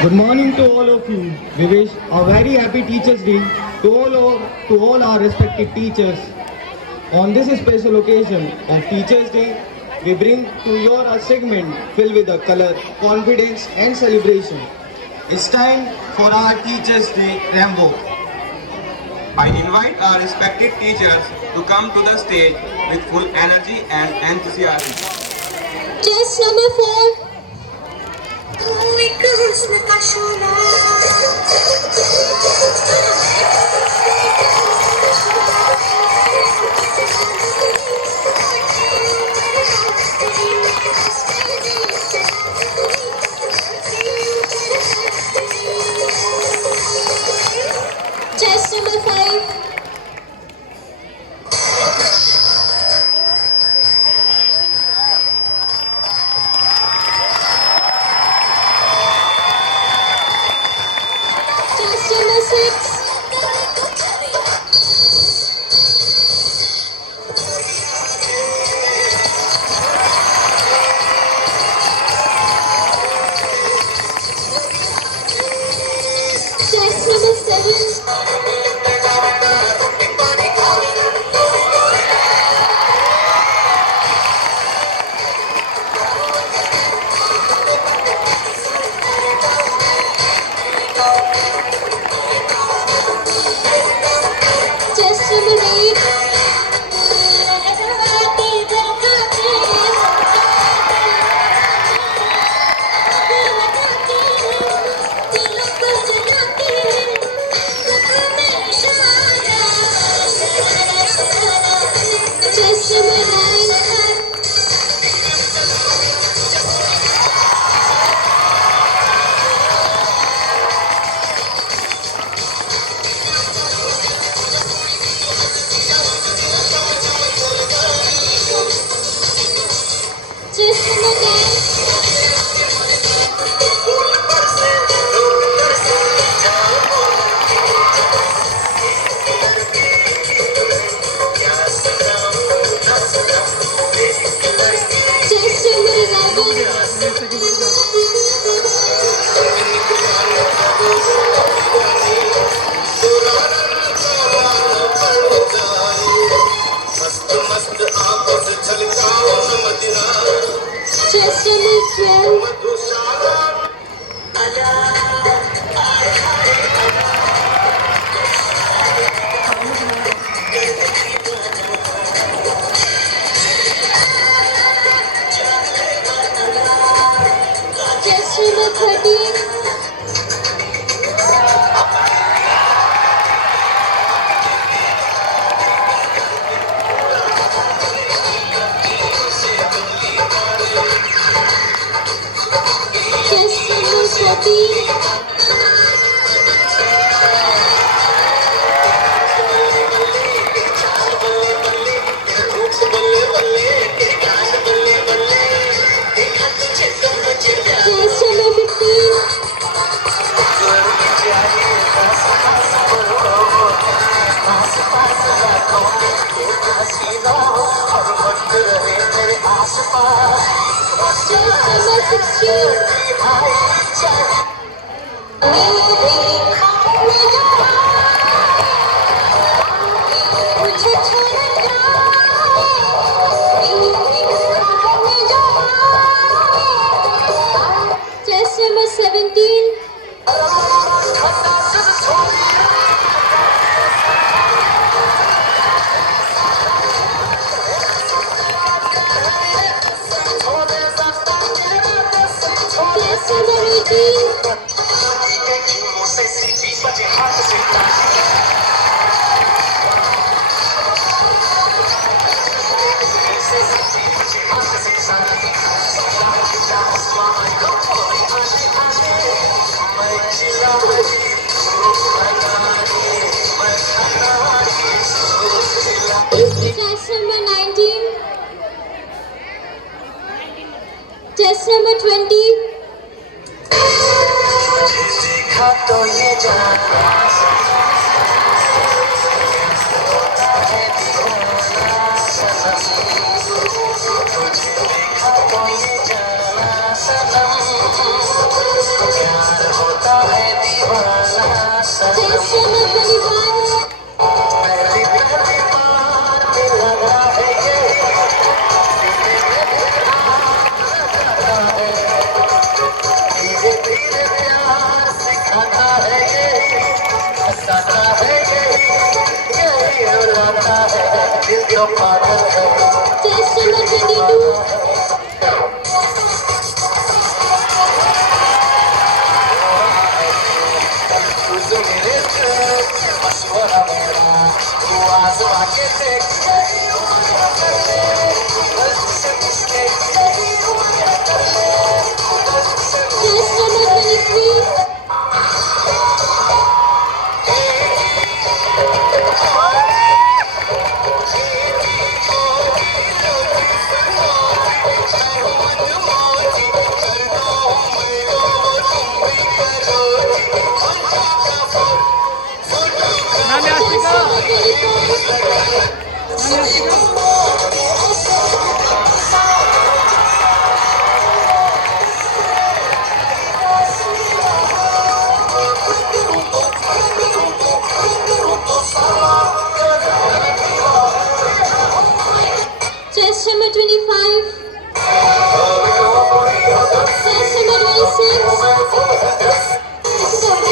Good morning to all of you. We wish a very happy Teachers' Day to all our respected teachers. On this special occasion of Teachers' Day, we bring to you a segment filled with the color, confidence and celebration. It's time for our Teachers' Day Rambo. I invite our respected teachers to come to the stage with full energy and enthusiasm. Test number 4. एक हुस्न का शोला Test number 5. Test number 6. Test number 7. Test number 8. Test number 9. Test number 10. Test number 11. Test number 12. Test number 13. Test number 14. Test number 15. Test number 16. Test number 17. Test number 18. Test number 19. Test number 20. प्यार हो Chest number 21. Chest number 22. Chest number 23. Chest number 24. Chest number 25. Chest number 26. Chest number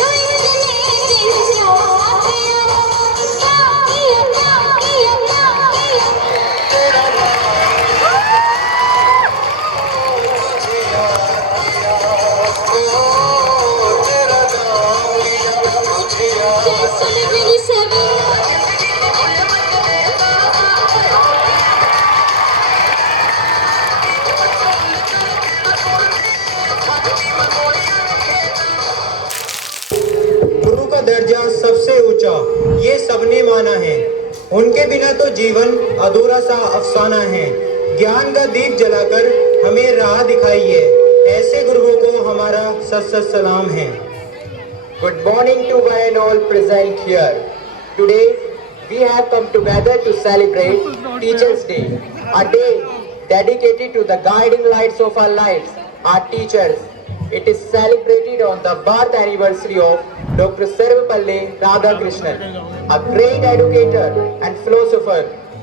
27. गुरु का दर्जा सबसे ऊंचा ये सबने माना है। उनके बिना तो जीवन अधूरा सा अफसाना है। ज्ञान का दीप जलाकर हमें राह दिखाइए। ऐसे गुरुओं को हमारा सत सत सलाम है। Good morning to one and all present here. Today we have come together to celebrate Teachers' Day, a day dedicated to the guiding lights of our lives, our teachers. It is celebrated on the birth anniversary of Dr. Sarvepalli Radhakrishnan, a great educator and philosopher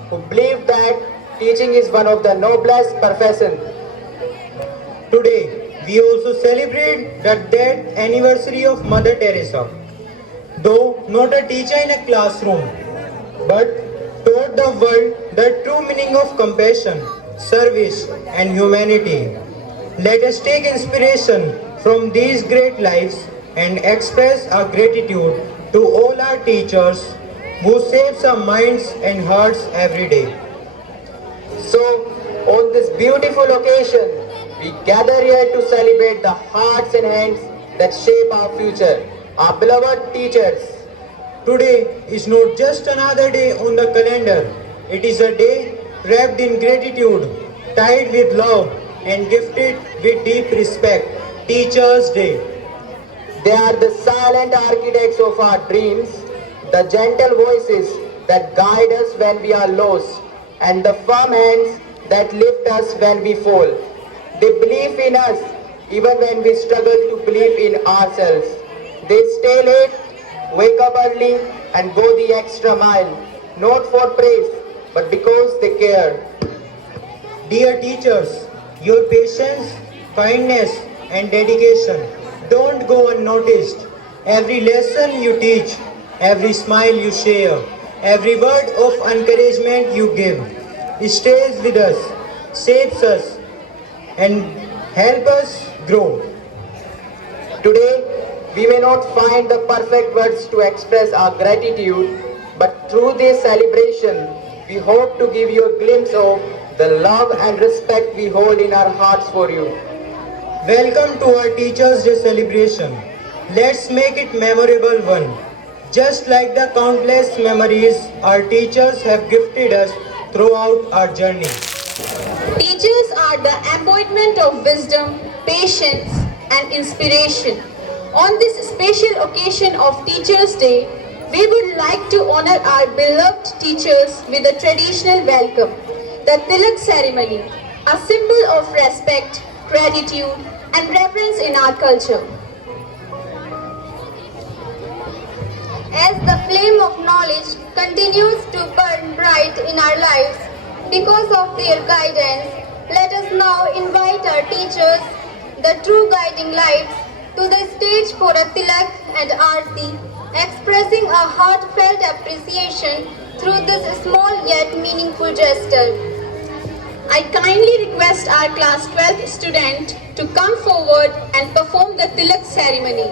who believed that teaching is one of the noblest professions. Today, we also celebrate the death anniversary of Mother Teresa. Though not a teacher in a classroom, but taught the world the true meaning of compassion, service, and humanity. Let us take inspiration from these great lives and express our gratitude to all our teachers who saves our minds and hearts every day. So, on this beautiful occasion, we gather here to celebrate the hearts and hands that shape our future, our beloved teachers. Today is not just another day on the calendar. It is a day wrapped in gratitude, tied with love, and gifted with deep respect. Teachers' Day. They are the silent architects of our dreams, the gentle voices that guide us when we are lost, and the firm hands that lift us when we fall. They believe in us even when we struggle to believe in ourselves. They stay late, wake up early, and go the extra mile, not for praise, but because they care. Dear teachers, your patience, kindness, and dedication don't go unnoticed. Every lesson you teach, every smile you share, every word of encouragement you give stays with us, shapes us, and help us grow. Today, we may not find the perfect words to express our gratitude, but through this celebration, we hope to give you a glimpse of the love and respect we hold in our hearts for you. Welcome to our Teachers' Day celebration. Let's make it memorable one. Just like the countless memories our teachers have gifted us throughout our journey. Teachers are the embodiment of wisdom, patience, and inspiration. On this special occasion of Teachers' Day, we would like to honor our beloved teachers with a traditional welcome, the Tilak ceremony, a symbol of respect, gratitude, and reverence in our culture. As the flame of knowledge continues to burn bright in our lives because of their guidance, let us now invite our teachers, the true guiding lights, to the stage for a tilak and aarti, expressing a heartfelt appreciation through this small yet meaningful gesture. I kindly request our class 12th student to come forward and perform the tilak ceremony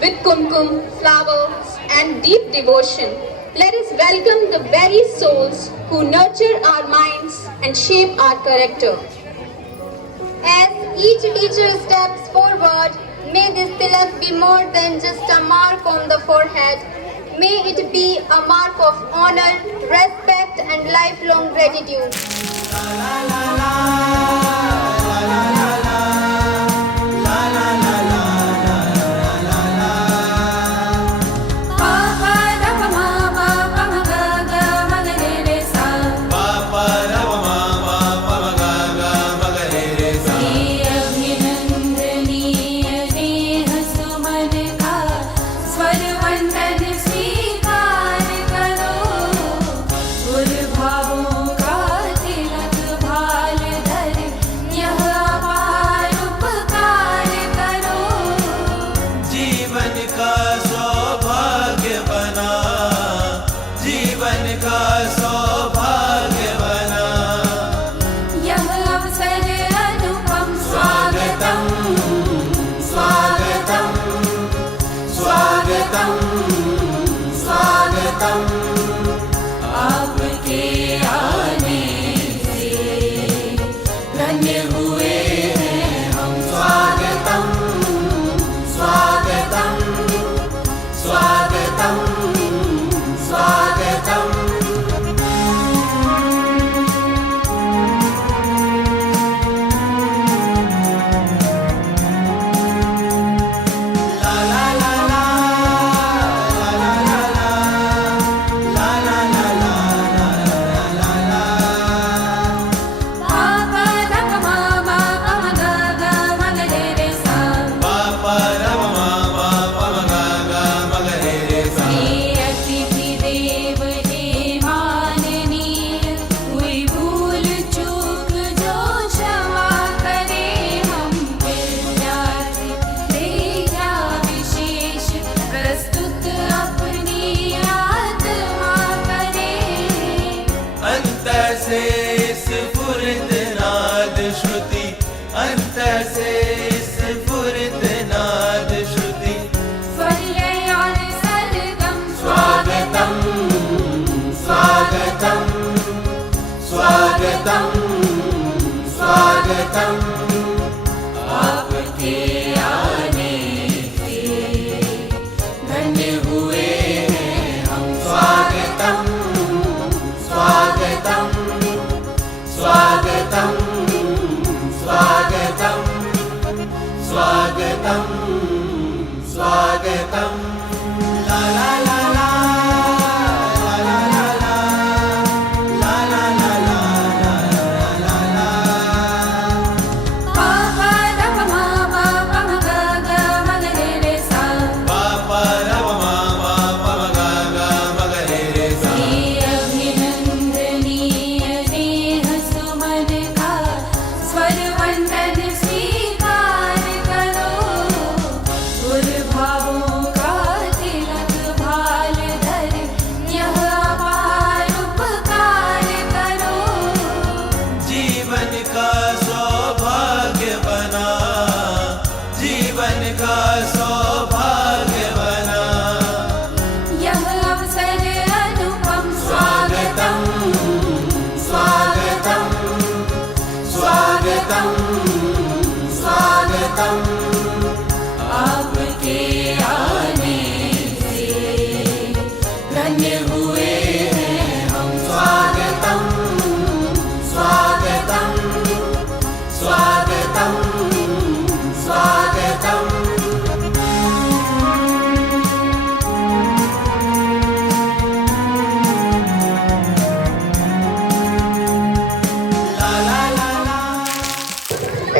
with kumkum, flowers and deep devotion. Let us welcome the very souls who nurture our minds and shape our character. As each teacher steps forward, may this tilak be more than just a mark on the forehead. May it be a mark of honor, respect and lifelong gratitude.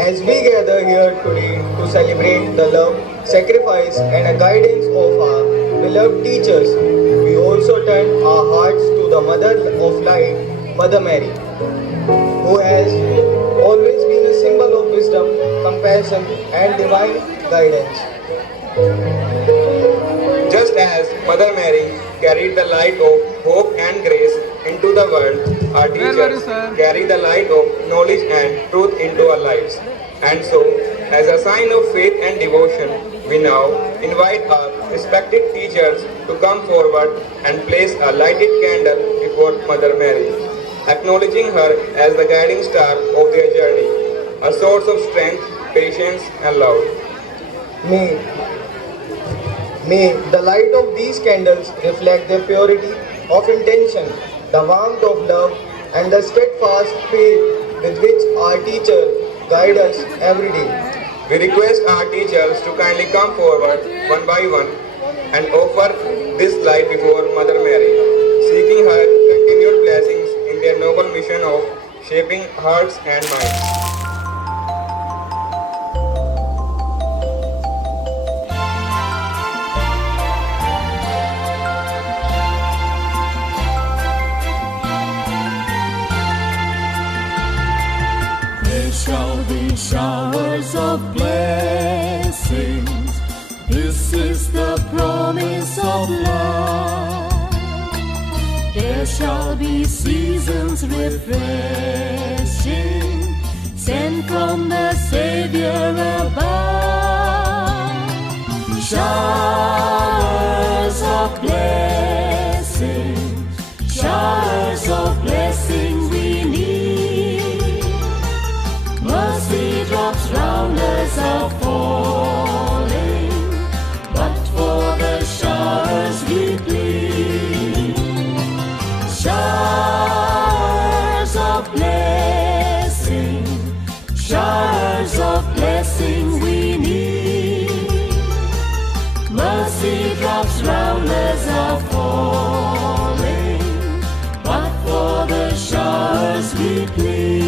As we gather here today to celebrate the love, sacrifice and guidance of our beloved teachers, we also turn our hearts to the Mother of Light, Mother Mary, who has always been a symbol of wisdom, compassion, and divine guidance. Just as Mother Mary carried the light of hope and grace into the world, our teachers carry the light of knowledge and truth into our lives. And so, as a sign of faith and devotion, we now invite our respected teachers to come forward and place a lighted candle before Mother Mary, acknowledging her as the guiding star of their journey, a source of strength, patience, and love. May the light of these candles reflect the purity of intention, the warmth of love, and the steadfast faith with which our teachers guide us every day. We request our teachers to kindly come forward one by one and offer this light before Mother Mary, seeking her continued blessings in their noble mission of shaping hearts and minds. There shall be showers of blessings. This is the promise of love. There shall be seasons refreshing, sent from the Savior above. Showers of blessing, showers of blessing we need. Mercy drops round us are falling, but for the showers we plead. Showers of blessing, showers of blessing we need. Mercy drops round us are falling, but for the showers we plead.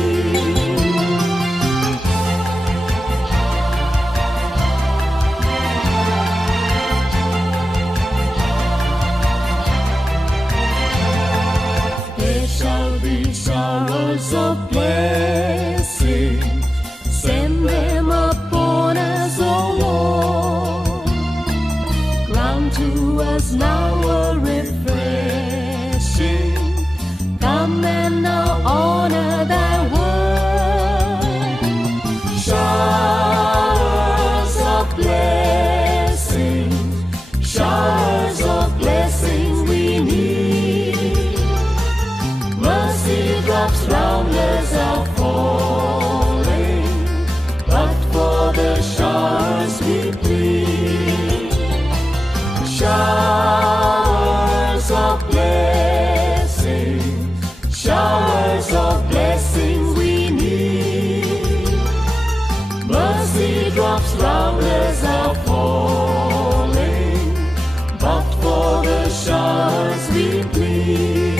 There shall be showers of blessing, send them upon us, O Lord. Grant to us now a refreshing, come and now honor thy word. Showers of blessing, showers of blessing we need. Mercy drops round us are falling, but for the showers we plead. Showers of blessing, showers of blessing we need. Mercy drops round us are falling, but for the showers we plead.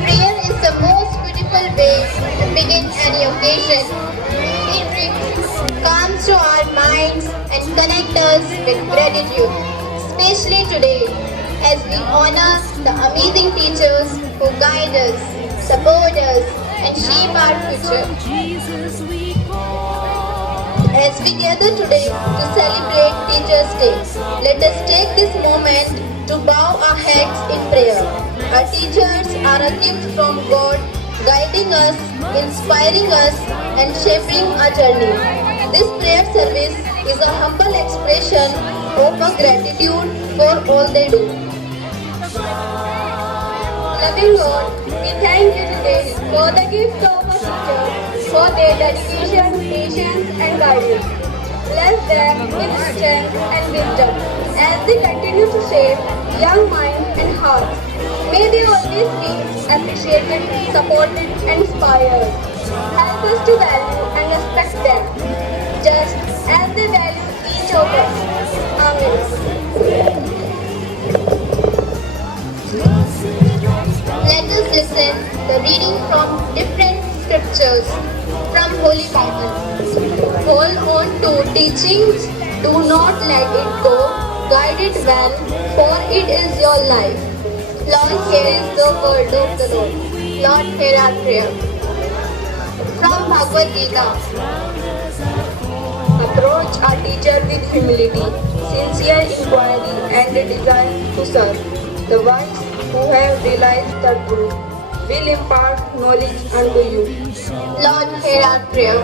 Prayer is the most beautiful way to begin any occasion. It calms to our minds and connects us with gratitude, especially today as we honor the amazing teachers who guide us, support us, and shape our future. Jesus we call. As we gather today to celebrate Teachers' Day, let us take this moment to bow our heads in prayer. Our teachers are a gift from God, guiding us, inspiring us, and shaping our journey. This prayer service is a humble expression of our gratitude for all they do. Loving Lord, we thank you today for the gift of our teachers, for their dedication, patience, and guidance. Bless them with strength and wisdom as they continue to shape young minds and hearts. May they always be appreciated, supported, and inspired. Help us to value and respect them, just as taught us. Amen. Let us listen the reading from different scriptures from Holy Bible. Hold on to teachings, do not let it go, guide it well, for it is your life. Lord, here is the word of the Lord. Lord, hear our prayer. From Bhagavad Gita. Approach our teacher with humility, sincere inquiry and a desire to serve. The ones who have realized the truth will impart knowledge unto you. Lord, hear our prayer.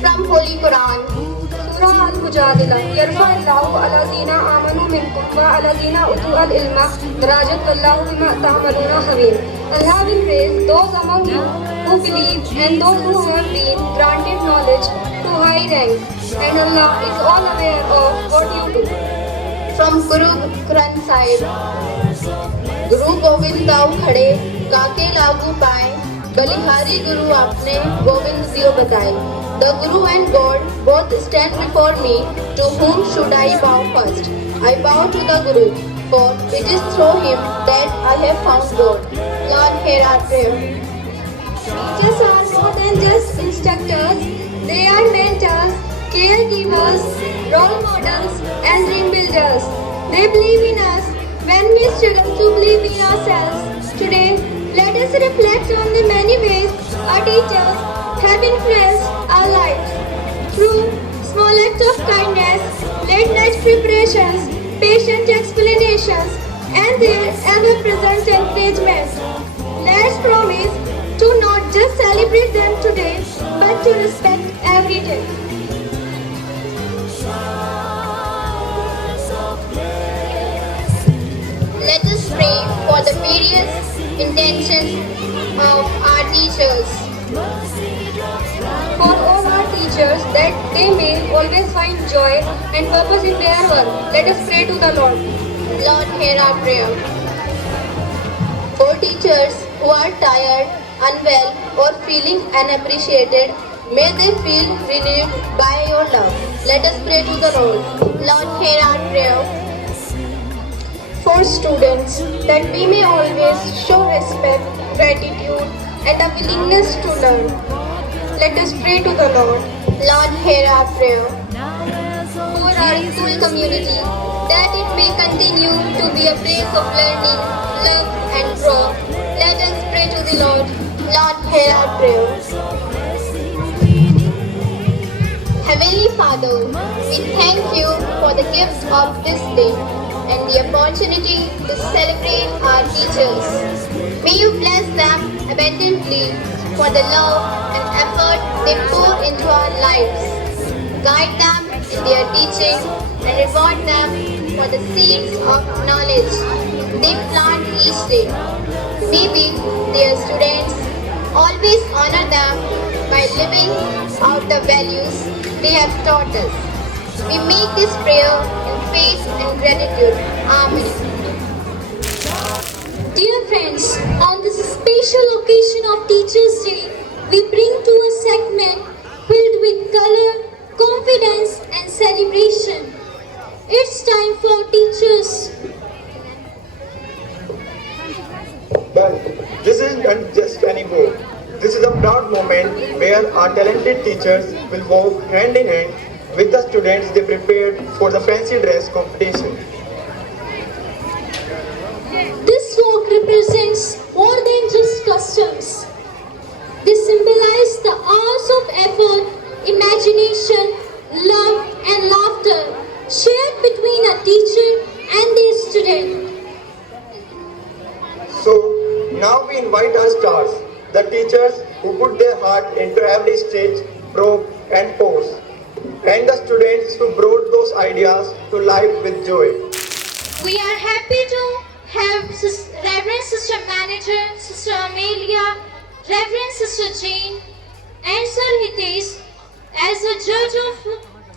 From Holy Quran. Surah Al-Mujadila. Yarfa Allahu alazina amanu minkum wa alazina utu al-ilma darajat Allahu bima ta'maluna khabir. Allah will raise those among you who believe and those who have been granted knowledge to high rank. And Allah is all aware of what you do. From Guru Granth Sahib. गुरु गोविंद दाऊ खड़े काके लागू पाए बलिहारी गुरु आपने गोविंद दियो बताए. The Guru and God both stand before me. To whom should I bow first? I bow to the Guru, for it is through him that I have found God. Lord, hear our prayer. Teachers are more than just instructors. They are mentors, caregivers, role models, and dream builders. They believe in us when we struggle to believe in ourselves. Today, let us reflect on the many ways our teachers have influenced our lives. Through small acts of kindness, late night preparations, patient explanations, and their ever-present encouragement. Let's promise to not just celebrate them today, but to respect every day. Let us pray for the various intentions of our teachers. For all our teachers, that they may always find joy and purpose in their work. Let us pray to the Lord. Lord, hear our prayer. For teachers who are tired, unwell, or feeling unappreciated, may they feel relieved by your love. Let us pray to the Lord. Lord, hear our prayer. For students, that we may always show respect, gratitude, and a willingness to learn. Let us pray to the Lord. Lord, hear our prayer. For our school community, that it may continue to be a place of learning, love, and growth. Let us pray to the Lord. Lord, hear our prayer. Heavenly Father, we thank you for the gift of this day and the opportunity to celebrate our teachers. May you bless them abundantly for the love and effort they pour into our lives. Guide them in their teaching and reward them for the seeds of knowledge they plant each day. Maybe their students always honor them by living out the values they have taught us. We make this prayer in faith and gratitude. Amen. Dear friends, on this special occasion of Teachers' Day, we bring to a segment filled with color, confidence, and celebration. It's time for teachers. But this isn't just any book. This is a proud moment where our talented teachers will walk hand in hand with the students they prepared for the fancy dress competition. This walk represents more than just customs. They symbolize the hours of effort, imagination, love, and laughter shared between a teacher and their student. So now we invite our stars, the teachers who put their heart into every stitch, probe, and pose, and the students who brought those ideas to life with joy. We are happy to have Reverend Sister Manager, Sister Amelia, Reverend Sister Jane, and Sir Hitesh as a judge of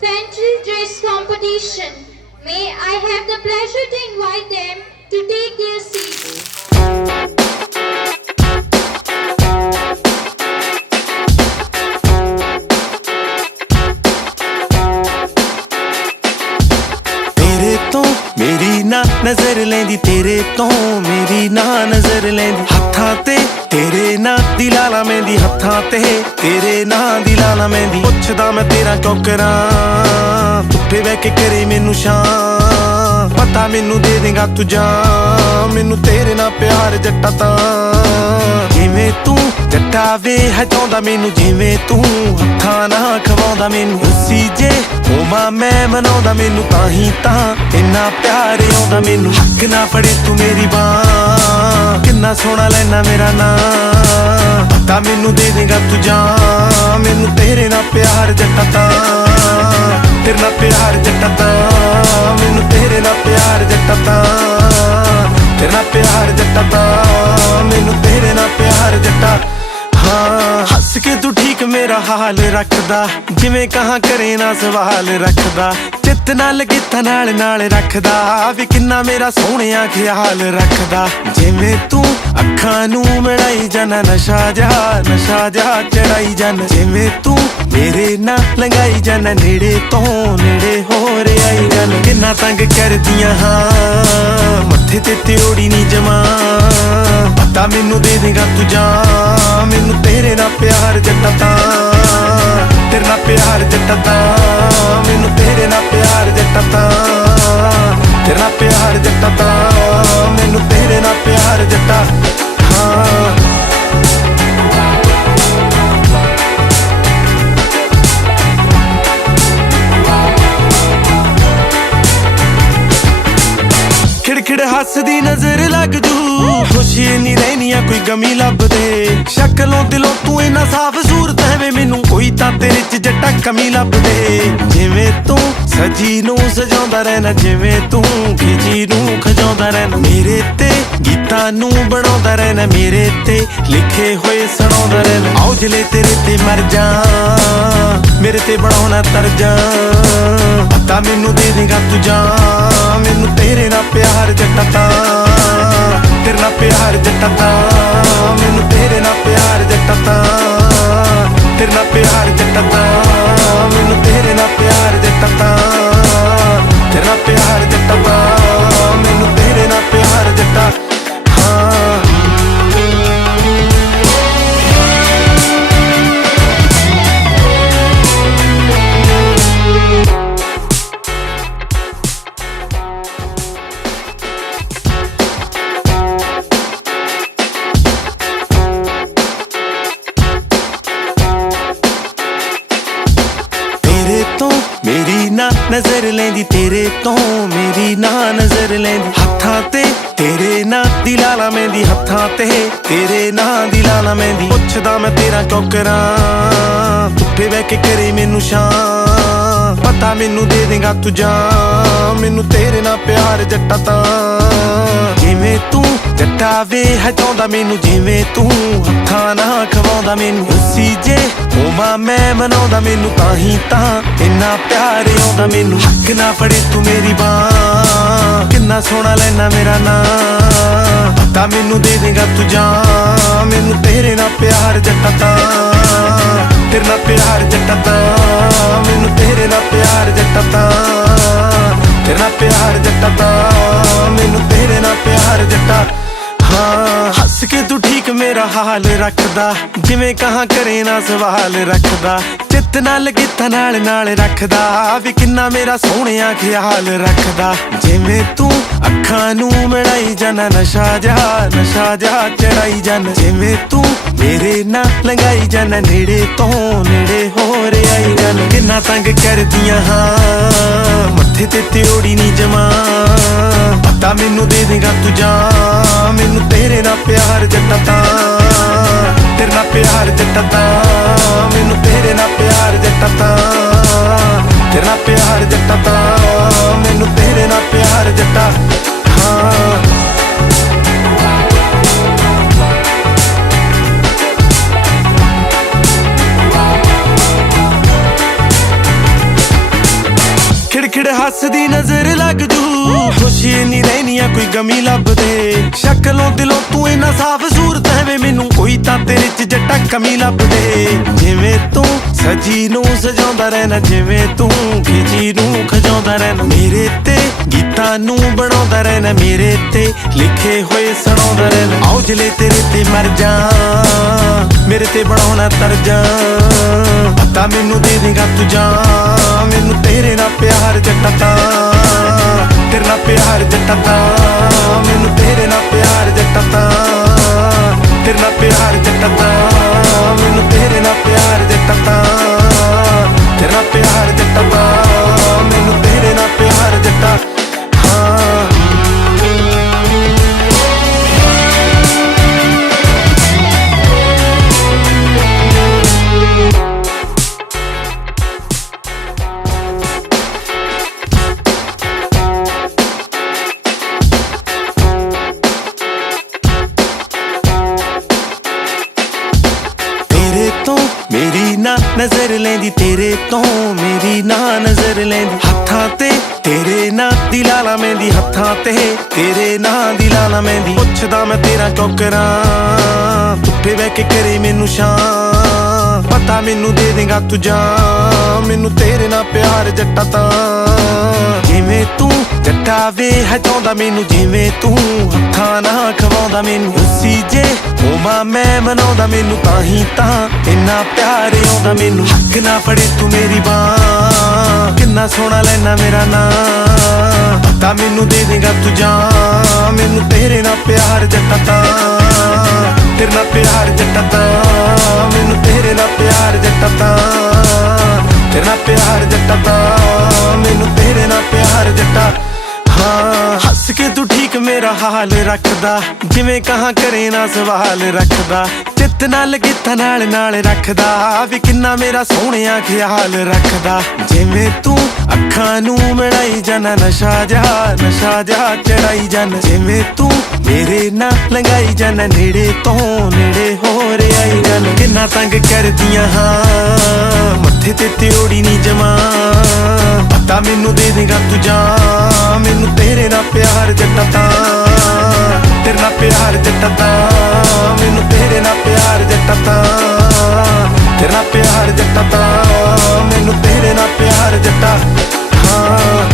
fancy dress competition. May I have the pleasure to invite them to take their seats. ना नजर लेंदी तेरे तो मेरी ना नजर लेंदी हत्थां ते तेरे ना दिलाला मेंदी हत्थां ते तेरे ना दिलाला मेंदी पुछदा मैं तेरा क्यों करा धुप्पे बह के करे मैनू शां पता मैनू दे देगा तू जान मैनू तेरे ना प्यार जट्टा तां जिवें तू जट्टा वे हटाउंदा मैनू जिवें तू हत्थां ना खवाउंदा मैनू उसी जे होवां मैं मनाउंदा मैनू ताहीं तां इन्ना प्यार आउंदा मैनू हक ना फड़े तू मेरी बांह किन्ना सोहना लैना मेरा नां पता मैनू दे देगा तू जान मैनू तेरे ना प्यार जट्टा तां तेरे ना प्यार जट्टा तां मैनू तेरे ना प्यार जट्टा तां तेरे ना प्यार जट्टा तां मैनू तेरे ना प्यार जट्टा हाँ हस के तू ठीक मेरा हाल रखदा जिवें कहाँ करे ना सवाल रखदा चित नाल गीतां नाल नाल रखदा वी किन्ना मेरा सोहणिया ख्याल रखदा जिवें तू अखां नू मिलाई जाना नशा जा चढ़ाई जाना जिवें तू मेरे ना लंघाई जाना नेड़े तो नेड़े होर आई जाना किन्ना तंग करदियां हाँ मत्थे ते त्योड़ी नी जमा पता मैनू दे देगा तू जान मैनू तेरे ना प्यार जट्टा तां तेरे ना प्यार जट्टा तां मैनू तेरे ना प्यार जट्टा तां तेरे ना प्यार जट्टा तां मैनू तेरे ना प्यार जट्टा हाँ खिड़खिड़ हसदी नजर लग जू खुशी नहीं रहनिया कोई गमी लब दे शक्लों दिलों तू इना साफ सूरत है मैनू कोई तां तेरे च जट्टा कमी लब दे जिवें तू सजी नू सजाउंदा रहना जिवें तू खिजी नू खजाउंदा रहना मेरे ते गीतां नू बनाउंदा रहना मेरे ते लिखे होए सुणाउंदा रहना आओ जले तेरे ते मर जा मेरे ते बनाउणा तरजा पता मैनू दे देगा तू जान मैनू तेरे ना प्यार जट्टा तां तेरे ना प्यार जट्टा तां मैनू तेरे ना प्यार जट्टा तां तेरे ना प्यार जट्टा तां मैनू तेरे ना प्यार जट्टा तां तेरे ना प्यार जट्टा तां मैनू तेरे ना प्यार जट्टा हाँ मेरी ना नजर लेंदी तेरे तो मेरी ना नजर लेंदी हत्थां ते तेरे ना दिलाला मेंदी हत्थां ते तेरे ना दिलाला मेंदी पुछदा मैं तेरा क्यों करा धुप्पे बह के करे मैनू शां पता मैनू दे देगा तू जान मैनू तेरे ना प्यार जट्टा तां जिवें तू जट्टा वे हटाउंदा मैनू जिवें तू हत्थां ना खवाउंदा मैनू उसी जे होवां मैं मनाउंदा मैनू ताहीं तां इन्ना प्यार आउंदा मैनू हक ना फड़े तू मेरी बांह किन्ना सोहना लैना मेरा नां पता मैनू दे देगा तू जान मैनू तेरे ना प्यार जट्टा तां तेरे ना प्यार जट्टा तां मैनू तेरे ना प्यार जट्टा तां तेरे ना प्यार जट्टा तां मैनू तेरे ना प्यार जट्टा हाँ हस के तू ठीक मेरा हाल रखदा जिवें कहाँ करे ना सवाल रखदा चित नाल गीतां नाल नाल रखदा वी किन्ना मेरा सोहणिया ख्याल रखदा जिवें तू अखां नू मिलाई जाना नशा जा चढ़ाई जाना जिवें तू मेरे ना लंघाई जाना नेड़े तो नेड़े होर आई जाना किन्ना तंग करदियां हाँ मत्थे ते त्योड़ी नी जमा पता मैनू दे देगा तू जान मैनू तेरे ना प्यार जट्टा तां तेरे ना प्यार जट्टा तां मैनू तेरे ना प्यार जट्टा तां तेरे ना प्यार जट्टा तां मैनू तेरे ना प्यार जट्टा हाँ खिड़खिड़ ਖਿੜਖਿੜ ਹੱਸਦੀ ਨਜ਼ਰ ਲੱਗ ਜੂ ਖੁਸ਼ੀ ਨਹੀਂ ਰਹਿਣੀਆਂ ਕੋਈ ਗਮੀ ਲੱਭਦੇ ਸ਼ਕਲੋਂ ਦਿਲੋਂ ਤੂੰ ਇੰਨਾ ਸਾਫ਼ ਸੂਰਤ ਹੈ ਵੇ ਮੈਨੂੰ ਕੋਈ ਤਾਂ ਤੇਰੇ ਚ ਜੱਟਾ ਕਮੀ ਲੱਭਦੇ ਜਿਵੇਂ ਤੂੰ ਸਜੀ ਨੂੰ ਸਜਾਉਂਦਾ ਰਹਿਣਾ ਜਿਵੇਂ ਤੂੰ ਖਿਜੀ ਨੂੰ ਖਜਾਉਂਦਾ ਰਹਿਣਾ ਮੇਰੇ ਤੇ ਗੀਤਾਂ ਨੂੰ ਬਣਾਉਂਦਾ ਰਹਿਣਾ ਮੇਰੇ ਤੇ ਲਿਖੇ ਹੋਏ ਸੁਣਾਉਂਦਾ ਰਹਿਣਾ ਆਓ ਜਲੇ ਤੇਰੇ ਤੇ ਮਰ ਜਾ ਮੇਰੇ ਤੇ ਬਣਾਉਣਾ ਤਰਜਾ ਪਤਾ ਮੈਨੂੰ ਦੇ ਦੇਗਾ ਤੂੰ ਜਾ ਮੈਨੂੰ ਤੇਰੇ ਨਾਲ ਪਿਆਰ ਜੱਟਾ ਤਾਂ ਤੇਰੇ ਨਾਲ ਪਿਆਰ ਜੱਟਾ ਤਾਂ ਮੈਨੂੰ ਤੇਰੇ ਨਾਲ ਪਿਆਰ ਜੱਟਾ ਤਾਂ ਤੇਰੇ ਨਾਲ ਪਿਆਰ ਜੱਟਾ ਤਾਂ ਮੈਨੂੰ ਤੇਰੇ ਨਾਲ ਪਿਆਰ ਜੱਟਾ ਤਾਂ ਤੇਰੇ ਨਾਲ ਪਿਆਰ ਜੱਟਾ ਤਾਂ ਮੈਨੂੰ ਤੇਰੇ ਨਾਲ ਪਿਆਰ ਜੱਟਾ ਹਾਂ ਮੇਰੀ ਨਾ ਨਜ਼ਰ ਲੈਂਦੀ ਤੇਰੇ ਤੋਂ ਮੇਰੀ ਨਾ ਨਜ਼ਰ ਲੈਂਦੀ ਹੱਥਾਂ ਤੇ ਤੇਰੇ ਨਾਂ ਦੀ ਲਾਲਾ ਮਹਿੰਦੀ ਹੱਥਾਂ ਤੇ ਤੇਰੇ ਨਾਂ ਦੀ ਲਾਲਾ ਮਹਿੰਦੀ ਪੁੱਛਦਾ ਮੈਂ ਤੇਰਾ ਕਿਉਂ ਕਰਾਂ ਧੁੱਪੇ ਬਹਿ ਕੇ ਕਰੇ ਮੈਨੂੰ ਸ਼ਾਂ ਪਤਾ ਮੈਨੂੰ ਦੇ ਦੇਗਾ ਤੂੰ ਜਾ ਮੈਨੂੰ ਤੇਰੇ ਨਾਲ ਪਿਆਰ ਜੱਟਾ ਤਾਂ ਜਿਵੇਂ ਤੂੰ ਜੱਟਾ ਵੇ ਹਟਾਉਂਦਾ ਮੈਨੂੰ ਜਿਵੇਂ ਤੂੰ ਹੱਥਾਂ ਨਾਲ ਖਵਾਉਂਦਾ ਮੈਨੂੰ ਉਸੀ ਜੇ ਹੋਵਾਂ ਮੈਂ ਮਨਾਉਂਦਾ ਮੈਨੂੰ ਤਾਂ ਹੀ ਤਾਂ ਇੰਨਾ ਪਿਆਰ ਆਉਂਦਾ ਮੈਨੂੰ ਹੱਕ ਨਾ ਫੜੇ ਤੂੰ ਮੇਰੀ ਬਾਂਹ ਕਿੰਨਾ ਸੋਹਣਾ ਲੈਣਾ ਮੇਰਾ ਨਾਂ ਪਤਾ ਮੈਨੂੰ ਦੇ ਦੇਗਾ ਤੂੰ ਜਾ ਮੈਨੂੰ ਤੇਰੇ ਨਾਲ ਪਿਆਰ ਜੱਟਾ ਤਾਂ ਤੇਰੇ ਨਾਲ ਪਿਆਰ ਜੱਟਾ ਤਾਂ ਮੈਨੂੰ ਤੇਰੇ ਨਾਲ ਪਿਆਰ ਜੱਟਾ ਤਾਂ ਤੇਰੇ ਨਾਲ ਪਿਆਰ ਜੱਟਾ ਤਾਂ ਮੈਨੂੰ ਤੇਰੇ ਨਾਲ ਪਿਆਰ ਜੱਟਾ ਹਾਂ ਹੱਸ ਕੇ ਤੂੰ ਠੀਕ ਮੇਰਾ ਹਾਲ ਰੱਖਦਾ ਜਿਵੇਂ ਕਹਾਂ ਕਰੇ ਨਾ ਸਵਾਲ ਰੱਖਦਾ ਚਿੱਤ ਨਾਲ ਲੱਗੇ ਤਾਂ ਨਾਲ ਨਾਲ ਰੱਖਦਾ ਵੀ ਕਿੰਨਾ ਮੇਰਾ ਸੋਹਣਿਆ ਖਿਆਲ ਰੱਖਦਾ ਜਿਵੇਂ ਤੂੰ ਅੱਖਾਂ ਨੂੰ ਮਿਲਾਈ ਜਾਣਾ ਨਸ਼ਾ ਜਾ ਚੜਾਈ ਜਾਣਾ ਜਿਵੇਂ ਤੂੰ ਮੇਰੇ ਨਾਲ ਲੰਘਾਈ ਜਾਣਾ ਨੇੜੇ ਤੋਂ ਨੇੜੇ ਹੋ ਰਹੀ ਜਾਣਾ ਕਿੰਨਾ ਤੰਗ ਕਰਦੀਆਂ ਹਾਂ ਮੱਥੇ ਤੇ ਤਿਉੜੀ ਨਹੀਂ ਜਮਾ ਪਤਾ ਮੈਨੂੰ ਦੇ ਦੇਗਾ ਤੂੰ ਜਾ ਮੈਨੂੰ ਤੇਰੇ ਨਾਲ ਪਿਆਰ ਜੱਟਾ ਤਾਂ ਤੇਰੇ ਨਾਲ ਪਿਆਰ ਜੱਟਾ ਤਾਂ ਮੈਨੂੰ ਤੇਰੇ ਨਾਲ ਪਿਆਰ ਜੱਟਾ ਤਾਂ ਤੇਰੇ ਨਾਲ ਪਿਆਰ ਜੱਟਾ ਤਾਂ ਮੈਨੂੰ ਤੇਰੇ ਨਾਲ ਪਿਆਰ ਜੱਟਾ ਹਾਂ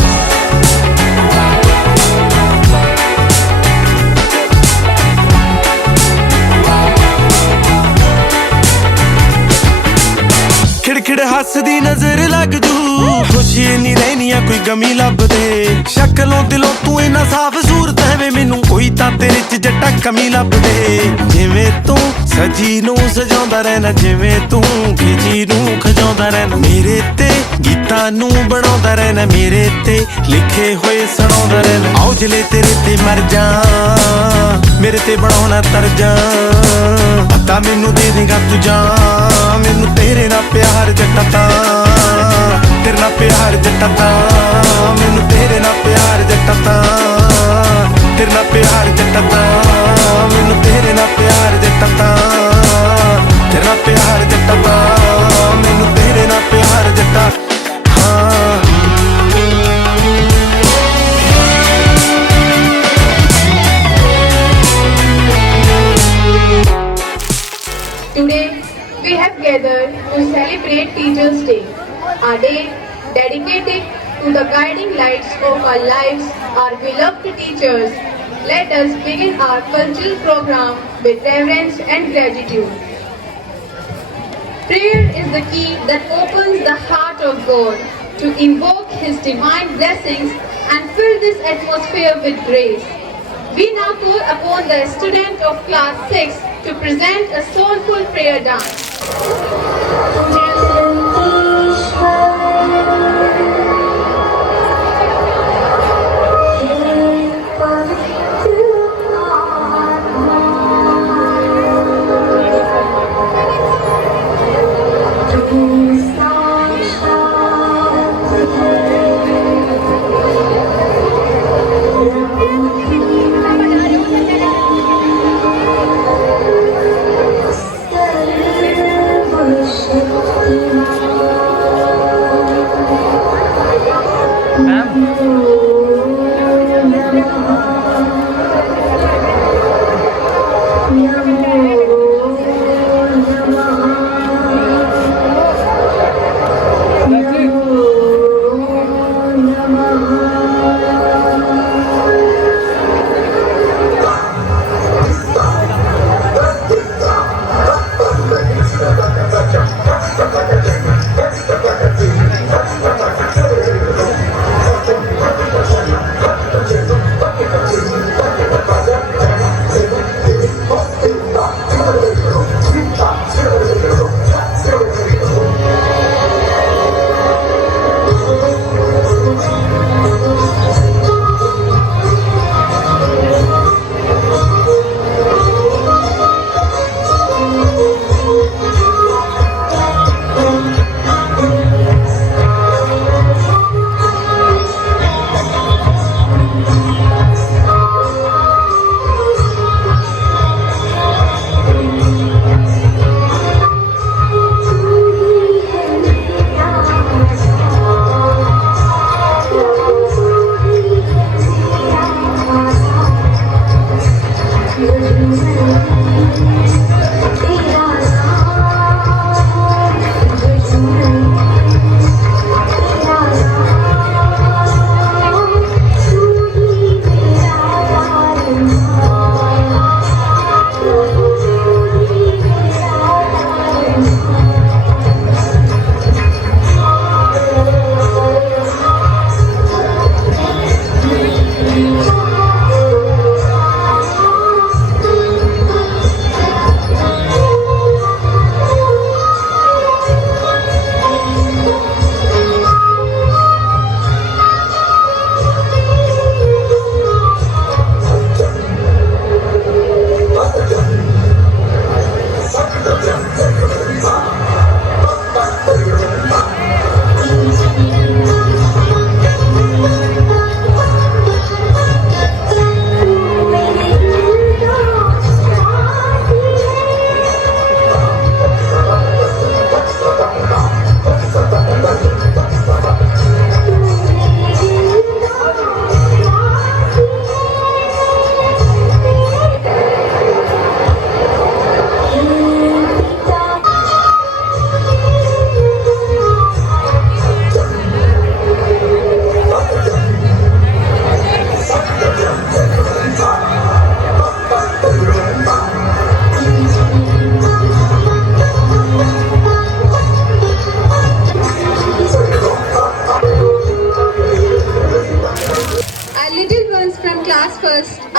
ਖਿੜਖਿੜ ਹੱਸਦੀ ਨਜ਼ਰ ਲੱਗ ਜੂ ਖੁਸ਼ੀ ਨਹੀਂ ਰਹਿਣੀਆਂ ਕੋਈ ਗਮੀ ਲੱਭਦੇ ਸ਼ਕਲੋਂ ਦਿਲੋਂ ਤੂੰ ਇੰਨਾ ਸਾਫ਼ ਸੂਰਤ ਹੈ ਵੇ ਮੈਨੂੰ ਕੋਈ ਤਾਂ ਤੇਰੇ ਚ ਜੱਟਾ ਕਮੀ ਲੱਭਦੇ ਜਿਵੇਂ ਤੂੰ ਸਜੀ ਨੂੰ ਸਜਾਉਂਦਾ ਰਹਿਣਾ ਜਿਵੇਂ ਤੂੰ ਖਿਜੀ ਨੂੰ ਖਜਾਉਂਦਾ ਰਹਿਣਾ ਮੇਰੇ ਤੇ ਗੀਤਾਂ ਨੂੰ ਬਣਾਉਂਦਾ ਰਹਿਣਾ ਮੇਰੇ ਤੇ ਲਿਖੇ ਹੋਏ ਸੁਣਾਉਂਦਾ ਰਹਿਣਾ ਆਓ ਜਲੇ ਤੇਰੇ ਤੇ ਮਰ ਜਾ ਮੇਰੇ ਤੇ ਬਣਾਉਣਾ ਤਰਜਾ ਪਤਾ ਮੈਨੂੰ ਦੇ ਦੇਗਾ ਤੂੰ ਜਾ ਮੈਨੂੰ ਤੇਰੇ ਨਾਲ ਪਿਆਰ ਜੱਟਾ ਤਾਂ ਤੇਰੇ ਨਾਲ ਪਿਆਰ ਜੱਟਾ ਤਾਂ ਮੈਨੂੰ ਤੇਰੇ ਨਾਲ ਪਿਆਰ ਜੱਟਾ ਤਾਂ ਤੇਰੇ ਨਾਲ ਪਿਆਰ ਜੱਟਾ ਤਾਂ ਮੈਨੂੰ ਤੇਰੇ ਨਾਲ ਪਿਆਰ ਜੱਟਾ ਤਾਂ ਤੇਰੇ ਨਾਲ ਪਿਆਰ ਜੱਟਾ ਤਾਂ ਮੈਨੂੰ ਤੇਰੇ ਨਾਲ ਪਿਆਰ ਜੱਟਾ ਹਾਂ Today, we have gathered to celebrate Teachers' Day, a day dedicated to the guiding lights of our lives, our beloved teachers. Let us begin our cultural program with reverence and gratitude. Prayer is the key that opens the heart of God to invoke His divine blessings and fill this atmosphere with grace. We now call upon the student of class 6 to present a soulful prayer dance. Worship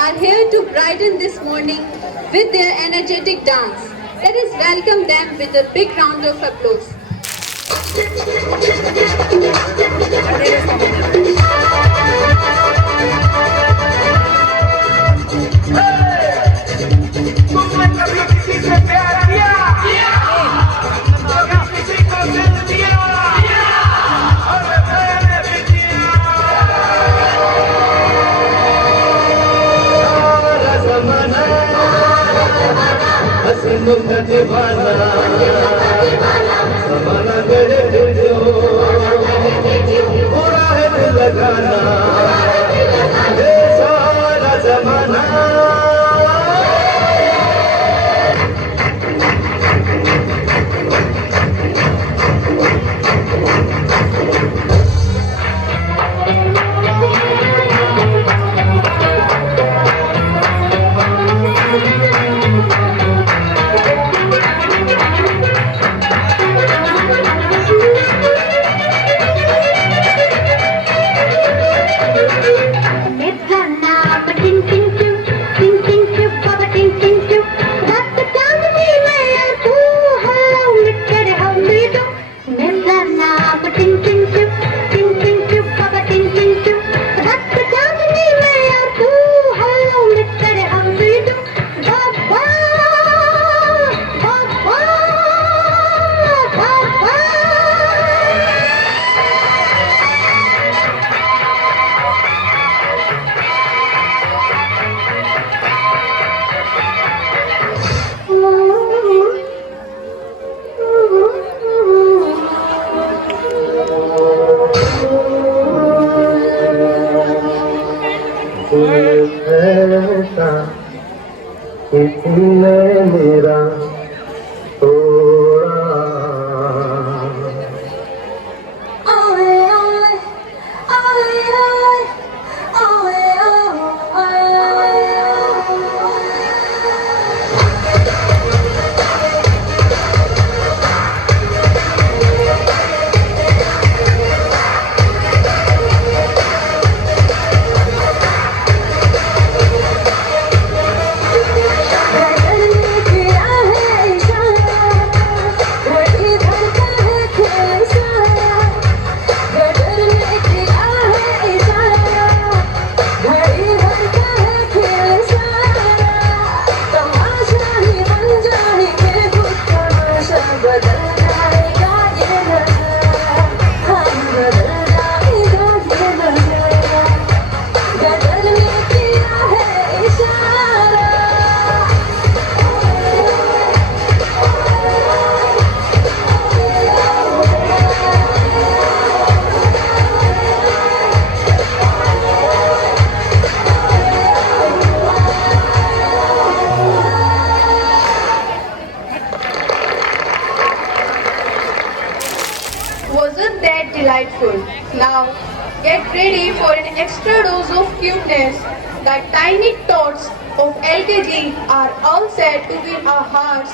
are here to brighten this morning with their energetic dance. Let us welcome them with a big round of applause. Wasn't that delightful? Now, get ready for an extra dose of cuteness. The tiny tots of LKG are all set to win our hearts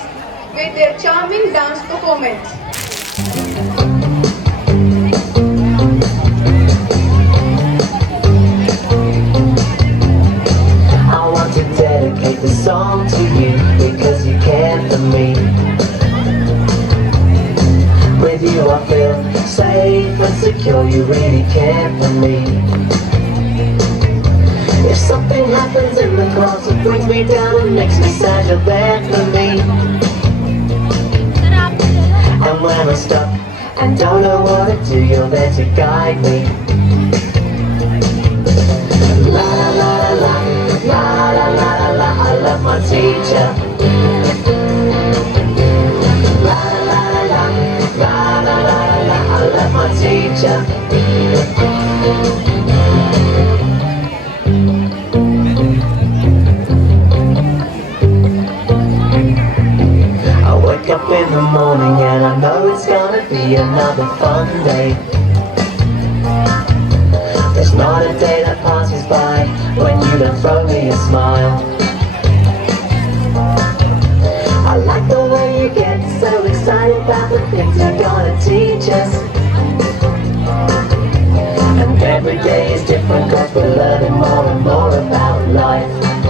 with their charming dance performance. I want to dedicate this song to you because you care for me. With you I feel safe and secure, you really care for me. If something happens in the class that brings me down and makes me sad, you're there for me. And when I'm stuck and don't know what to do, you're there to guide me. La la la la la la la la la, I love my teacher. La la la la la la la la, I love my teacher. I wake up in the morning and I know it's gonna be another fun day. There's not a day that passes by when you don't throw me a smile. I like the way you get so excited about the things you're gonna teach us. And every day is different cause we're learning more and more about life.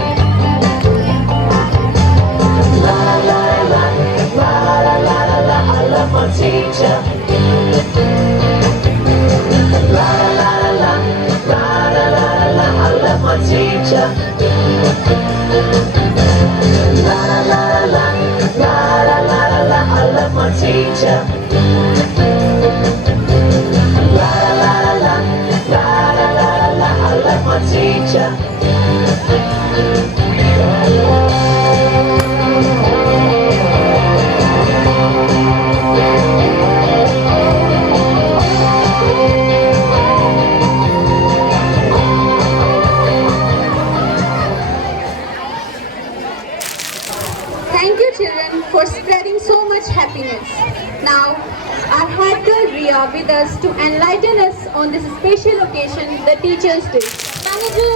us on this special occasion, the Teachers' Day. Manager,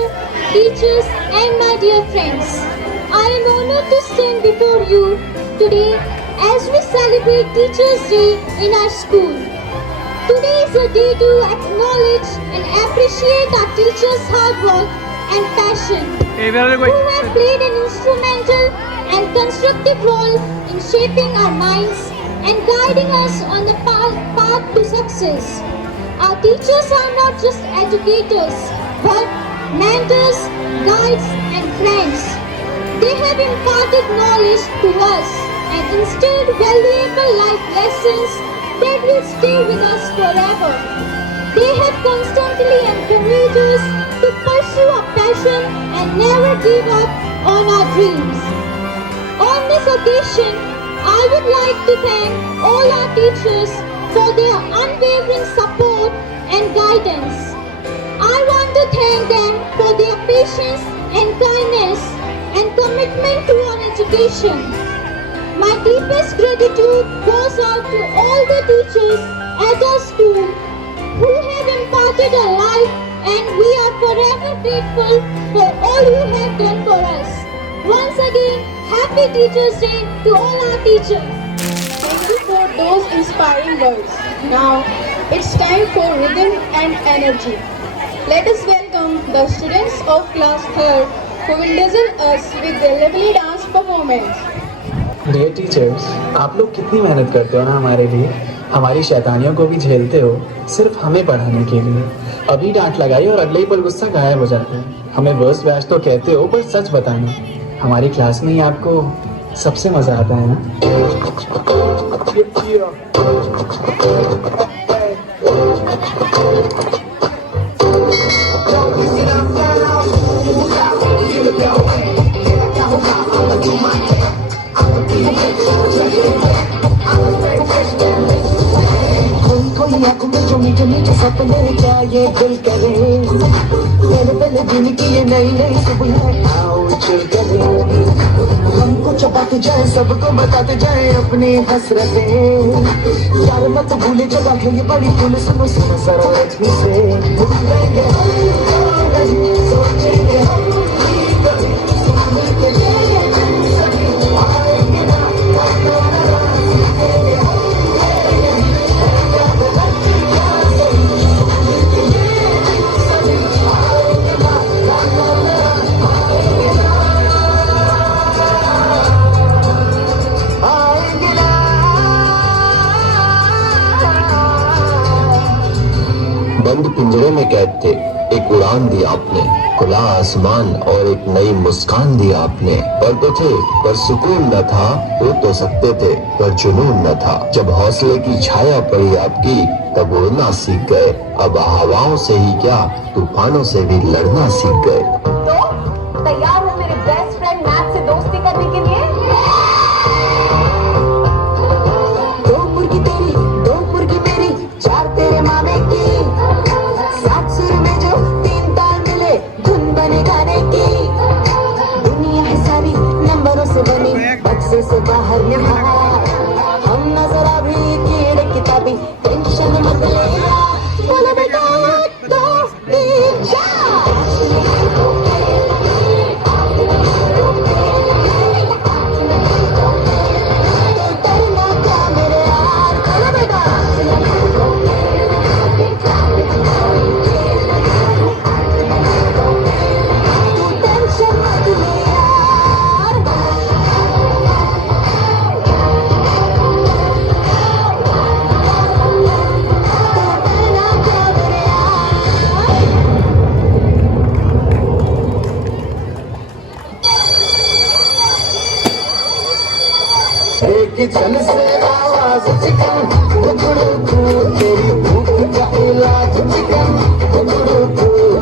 teachers, and my dear friends, I am honored to stand before you today as we celebrate Teachers' Day in our school. Today is a day to acknowledge and appreciate our teachers' hard work and passion, who have played an instrumental and constructive role in shaping our minds and guiding us on the path to success. Our teachers are not just educators, but mentors, guides, and friends. They have imparted knowledge to us and instilled valuable life lessons that will stay with us forever. They have constantly encouraged us to pursue our passion and never give up on our dreams. On this occasion, I would like to thank all our teachers for their unwavering support and guidance. I want to thank them for their patience and kindness and commitment to our education. My deepest gratitude goes out to all the teachers at our school who have imparted a life, and we are forever grateful for all you have done for us. Once again, Happy Teachers' Day to all our teachers. Thank you for those inspiring words. Now, it's time for rhythm and energy. Let us welcome the students of class 3rd who will dazzle us with their lovely dance performance. Dear teachers, आप लोग कितनी मेहनत करते हो ना हमारे लिए। हमारी शैतानियों को भी झेलते हो सिर्फ हमें पढ़ाने के लिए। अभी डांट लगाई और अगले ही पल गुस्सा गायब हो जाता है। हमें वर्स्ट बैच तो कहते हो, पर सच बताना, हमारी क्लास में ही आपको सबसे मजा आता है ना। आंखों में जो मीठे मीठे सपने क्या ये दिल करे, पहले पहले दिन की ये नई नई सुबह आओ चल करे, हमको चबाते जाए सबको बताते जाए अपनी हसरतें, यार मत भूले जब आंखें ये बड़ी फूल सुनो सुनो सरोज से भूलेंगे सोचेंगे हम कभी सुनने के लिए आएंगे ना बंद पिंजरे में कैद थे, एक उड़ान दी आपने, खुला आसमान और एक नई मुस्कान दी आपने। पर तो थे पर सुकून न था, वो तो सकते थे पर जुनून न था। जब हौसले की छाया पड़ी आपकी तब उड़ना सीख गए, अब हवाओं से ही क्या तूफानों से भी लड़ना सीख गए। तो तैयार हो मेरे बेस्ट फ्रेंड मैथ से दोस्ती करने के लिए? दो मुर्गी तेरी दो मुर्गी मेरी चार तेरे मामे की, सात सुर में जो तीन ताल मिले धुन बने गाने की, दुनिया है सारी नंबरों से बनी बक्से से बाहर यहाँ, हम नजर अभी कीड़े किताबी टेंशन मत ले बोलो बेटा दो तीन चार। किचन से आवाज चिकन गुगड़ू तेरी भूख का इलाज चिकन गुगड़ू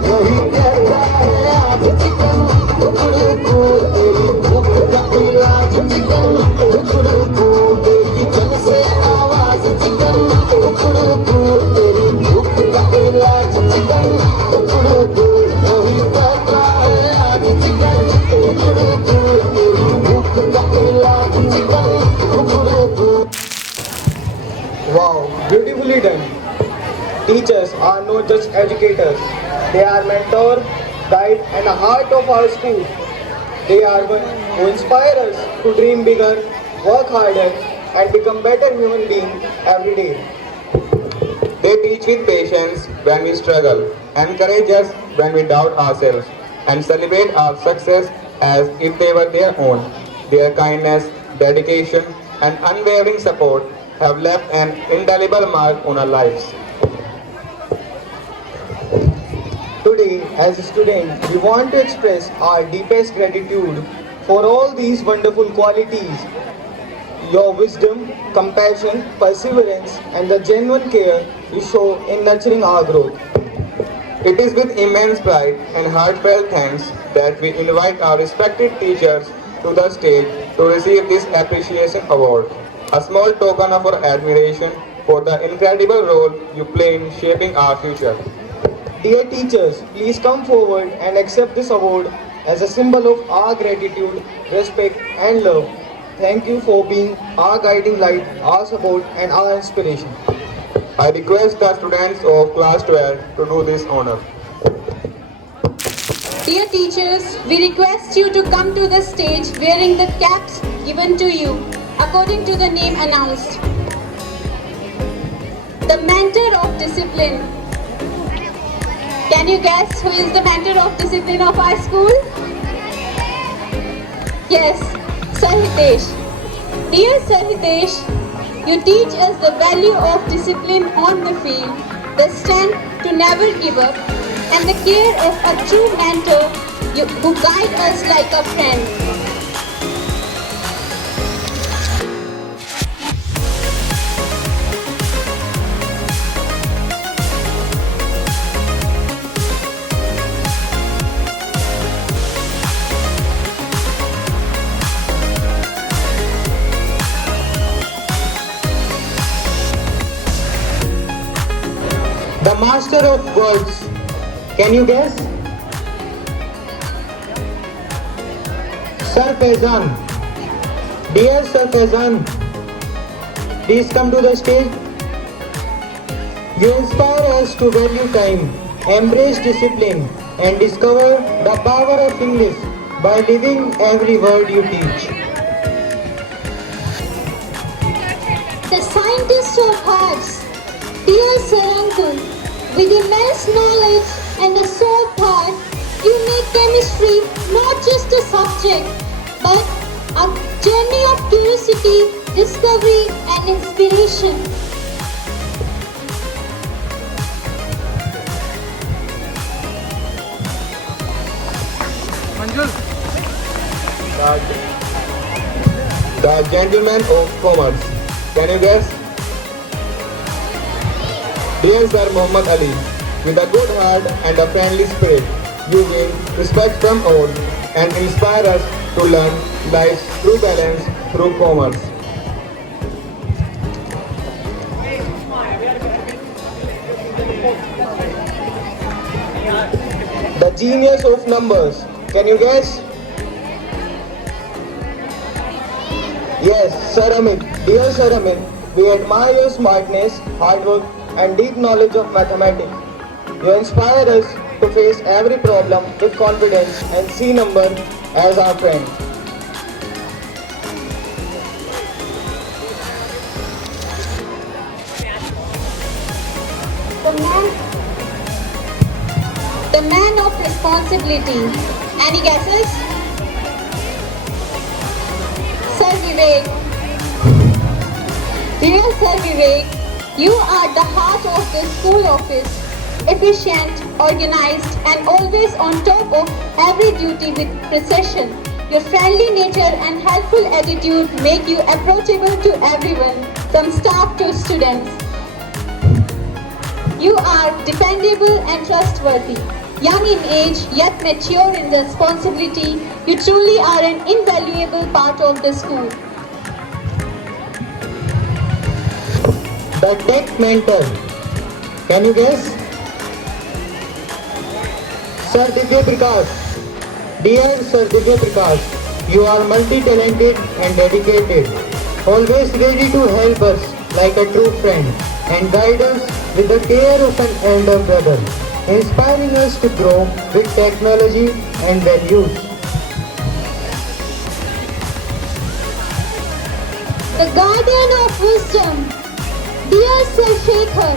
वही कहता है आज चिकन गुगड़ू तेरी भूख का इलाज चिकन गुगड़ू किचन से आवाज चिकन गुगड़ू तेरी भूख का इलाज चिकन गुगड़ू वही कहता है आज चिकन गुगड़ू तेरी भूख का इलाज chicken. Wow, beautifully done. Teachers are not just educators. They are mentor, guide and the heart of our school. They are one who inspire us to dream bigger, work harder and become better human beings every day. They teach with patience when we struggle, encourage us when we doubt ourselves, and celebrate our success as if they were their own. Their kindness, dedication, and unwavering support have left an indelible mark on our lives. Today, as a student, we want to express our deepest gratitude for all these wonderful qualities. Your wisdom, compassion, perseverance, and the genuine care you show in nurturing our growth. It is with immense pride and heartfelt thanks that we invite our respected teachers to the stage to receive this appreciation award, a small token of our admiration for the incredible role you play in shaping our future. Dear teachers, please come forward and accept this award as a symbol of our gratitude, respect, and love. Thank you for being our guiding light, our support, and our inspiration. I request the students of class 12 to do this honor. Dear teachers, we request you to come to the stage wearing the caps given to you according to the name announced. The mentor of discipline. Can you guess who is the mentor of discipline of our school? Yes, Sir Hitesh. Dear Sir Hitesh, you teach us the value of discipline on the field, the strength to never give up, and the care of a true mentor who guides us like a friend. The master of words. Can you guess? Sir Faizan. Dear Sir Faizan, please come to the stage. You inspire us to value time, embrace discipline, and discover the power of English by living every word you teach. The scientist of hearts, dear Sir Uncle, with immense knowledge and a soft heart, you make chemistry not just a subject, but a journey of curiosity, discovery, and inspiration. The gentleman of commerce. Can you guess? Dear Sir Muhammad Ali, with a good heart and a friendly spirit, you win respect from all and inspire us to learn life's true balance through commerce. The genius of numbers. Can you guess? Yes, Sir Amit. Dear Sir Amit, we admire your smartness, hard work, and deep knowledge of mathematics. You inspire us to face every problem with confidence and see number as our friend. The man of responsibility. Any guesses? Sir Vivek. Dear Sir Vivek, you are the heart of the school office, efficient, organized, and always on top of every duty with precision. Your friendly nature and helpful attitude make you approachable to everyone, from staff to students. You are dependable and trustworthy. Young in age, yet mature in responsibility, you truly are an invaluable part of the school. The tech mentor. Can you guess? Sir Divya Prakash. Dear Sir Divya Prakash, you are multi-talented and dedicated, always ready to help us like a true friend, and guide us with the care of an elder brother, inspiring us to grow with technology and values. The guardian of wisdom, dear Sir Shekhar,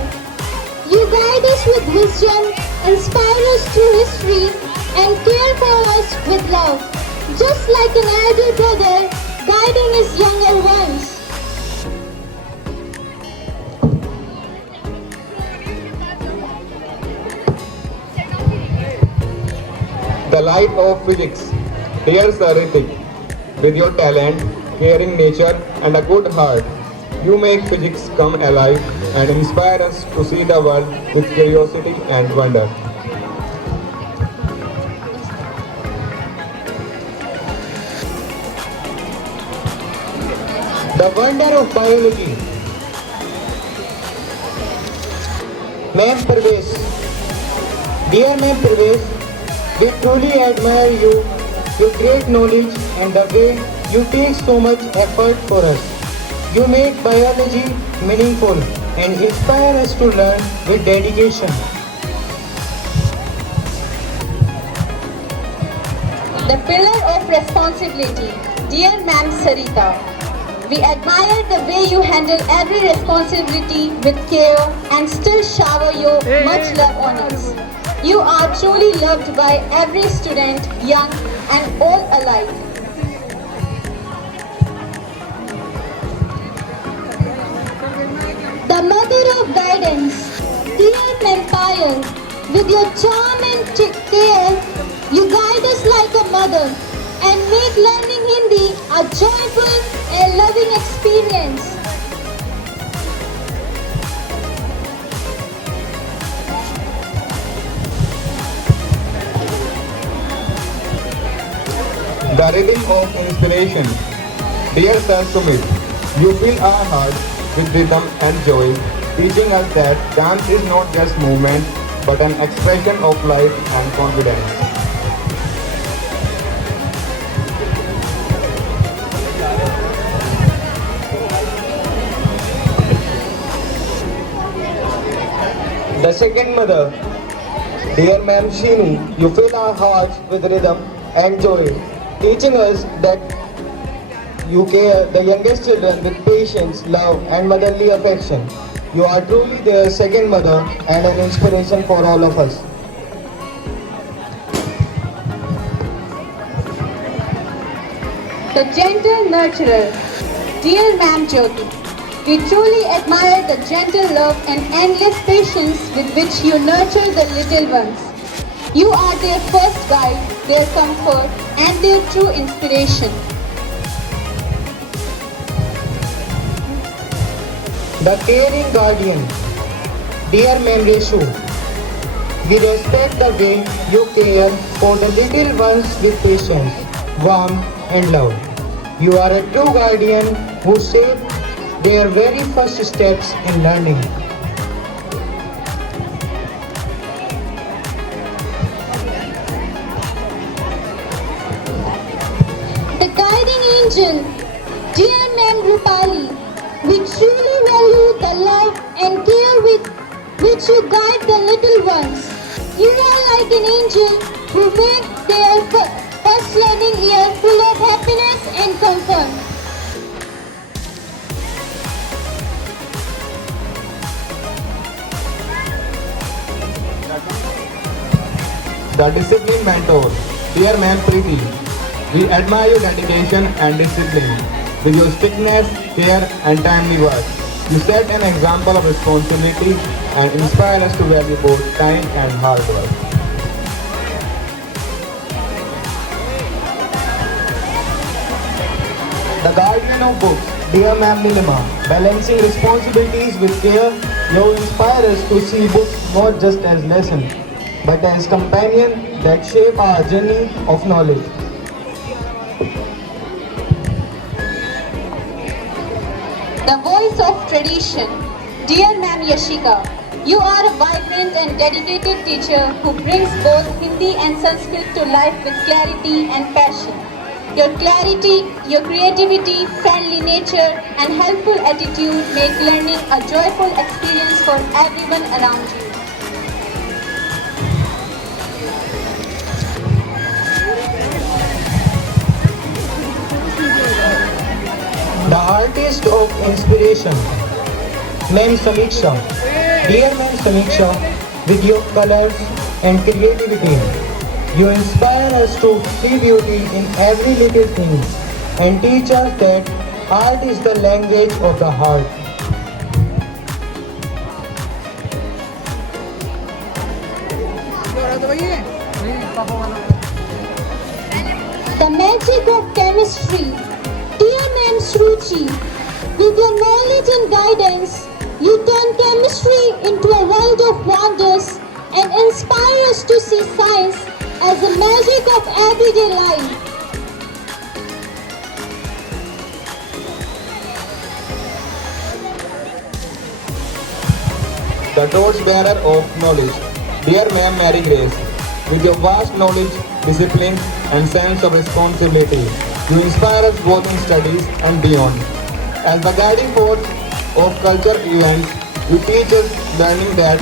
you guide us with wisdom, inspire us through history, and care for us with love, just like an elder brother guiding his younger ones. The light of physics. Dear Sir Ritik, with your talent, caring nature, and a good heart, you make physics come alive and inspire us to see the world with curiosity and wonder. The wonder of biology. Ma'am Parvez. Dear Ma'am Parvez, we truly admire you, your great knowledge and the way you take so much effort for us. You make biology meaningful and inspire us to learn with dedication. The pillar of responsibility. Dear Ma'am Sarita, we admire the way you handle every responsibility with care and still shower your much love on us. You are truly loved by every student, young and old alike. The mother of guidance, dear Empire, with your charm and care, you guide us like a mother and make learning Hindi a joyful and loving experience. The rhythm of inspiration. Dear Sir Sumit, you fill our hearts with rhythm and joy, teaching us that dance is not just movement, but an expression of life and confidence. The second mother, dear Ma'am Sheenu, you fill our hearts with rhythm and joy, teaching us that you care the youngest children with patience, love and motherly affection. You are truly their second mother and an inspiration for all of us. The gentle nurturer. Dear Ma'am Jyoti, we truly admire the gentle love and endless patience with which you nurture the little ones. You are their first guide, their comfort, and their true inspiration. The caring guardian. Dear Ma'am Reshu, we respect the way you care for the little ones with patience, warmth and love. You are a true guardian who shaped their very first steps in learning. The guiding angel, dear Ma'am Rupali, we truly value the love and care with which you guide the little ones. You are like an angel who make their first learning year full of happiness and comfort. The discipline mentor. Dear Ma'am Preeti, we admire your dedication and discipline. With your strictness, care and timely work, you set an example of responsibility and inspire us to value both time and hard work. The guardian of books, dear Ma'am Nilima, balancing responsibilities with care, you inspire us to see books not just as lessons, but as companions that shape our journey of knowledge. The voice of tradition. Dear Ma'am Yashika, you are a vibrant and dedicated teacher who brings both Hindi and Sanskrit to life with clarity and passion. Your clarity, your creativity, friendly nature, and helpful attitude make learning a joyful experience for everyone around you. The artist of inspiration, Ma'am Samiksha. Dear Ma'am Samiksha, with your colors and creativity, you inspire us to see beauty in every little thing and teach us that art is the language of the heart. The magic of chemistry. Dear Ma'am Shruchi, with your knowledge and guidance, you turn chemistry into a world of wonders and inspire us to see science as a magic of everyday life. The torchbearer of knowledge. Dear Ma'am Mary Grace, with your vast knowledge, discipline, and sense of responsibility, you inspire us both in studies and beyond. As the guiding force of culture events, you teach us that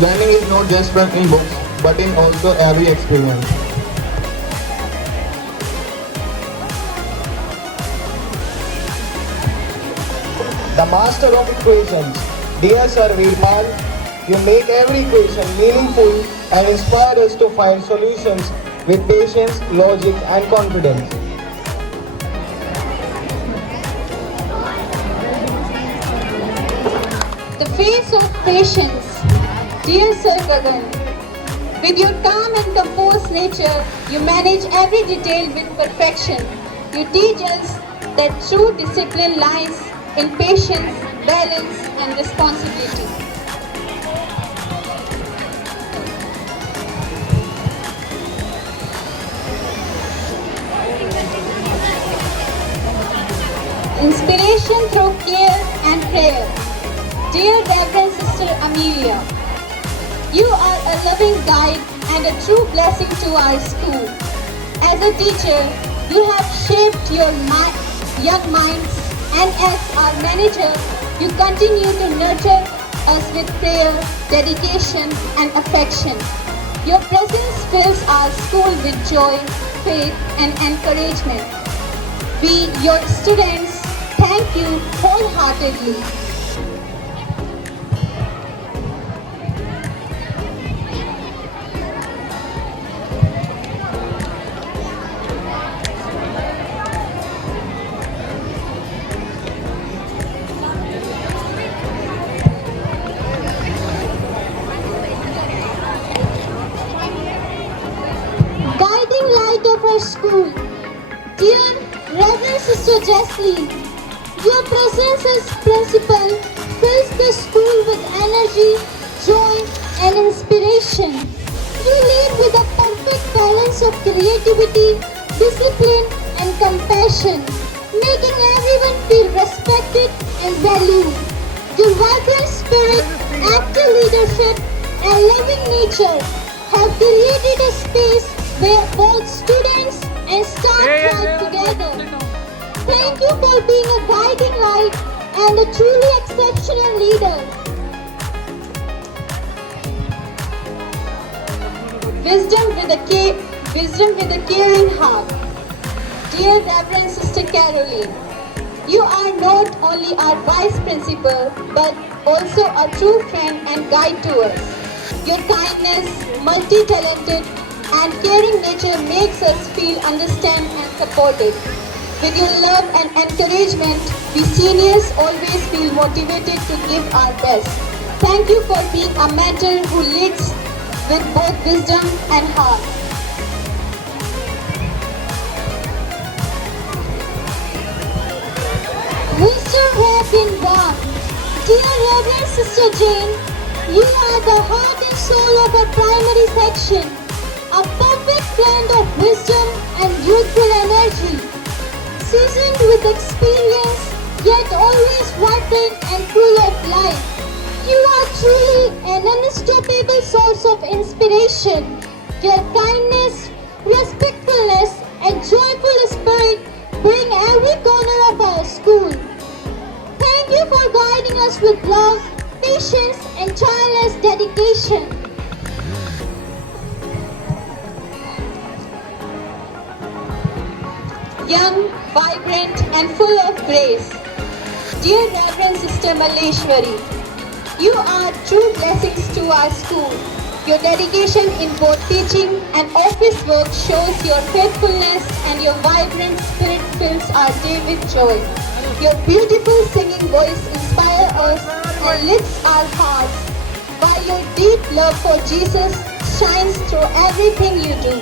learning is not just from in books, but in also every experience. The master of equations. Dear Sir Veerpal, you make every equation meaningful and inspire us to find solutions with patience, logic, and confidence. The face of patience. Dear Sir Gagan, with your calm and composed nature, you manage every detail with perfection. You teach us that true discipline lies in patience, balance, and responsibility. Inspiration through care and prayer. Dear Reverend Sister Amelia, you are a loving guide and a true blessing to our school. As a teacher, you have shaped your young minds, and as our manager, you continue to nurture us with prayer, dedication, and affection. Your presence fills our school with joy, faith, and encouragement. We, your students, thank you wholeheartedly. Guiding light of our school. Dear Reverend Sister Jesslyn, your presence as principal fills the school with energy, joy, and inspiration. You lead with a perfect balance of creativity, discipline, and compassion, making everyone feel respected and valued. Your vibrant spirit, active leadership, and loving nature have created a space where both students and staff thrive together. Thank you for being a guiding light and a truly exceptional leader. Wisdom with a caring heart. Dear Reverend Sister Caroline, you are not only our vice principal but also a true friend and guide to us. Your kindness, multi-talented, and caring nature makes us feel understood and supported. With your love and encouragement, we seniors always feel motivated to give our best. Thank you for being a mentor who leads with both wisdom and heart. Wisdom have been born. Dear Reverend Sister Jane, you are the heart and soul of our primary section, a perfect blend of wisdom and youthful energy. Seasoned with experience, yet always vibrant and full of life. You are truly an unstoppable source of inspiration. Your kindness, respectfulness, and joyful spirit us with love, patience, and tireless dedication. Young, vibrant, and full of grace. Dear Reverend Sister Malleshwari, you are true blessings to our school. Your dedication in both teaching and office work shows your faithfulness, and your vibrant spirit fills our day with joy. Your beautiful singing voice inspires us and lifts our hearts, while your deep love for Jesus shines through everything you do.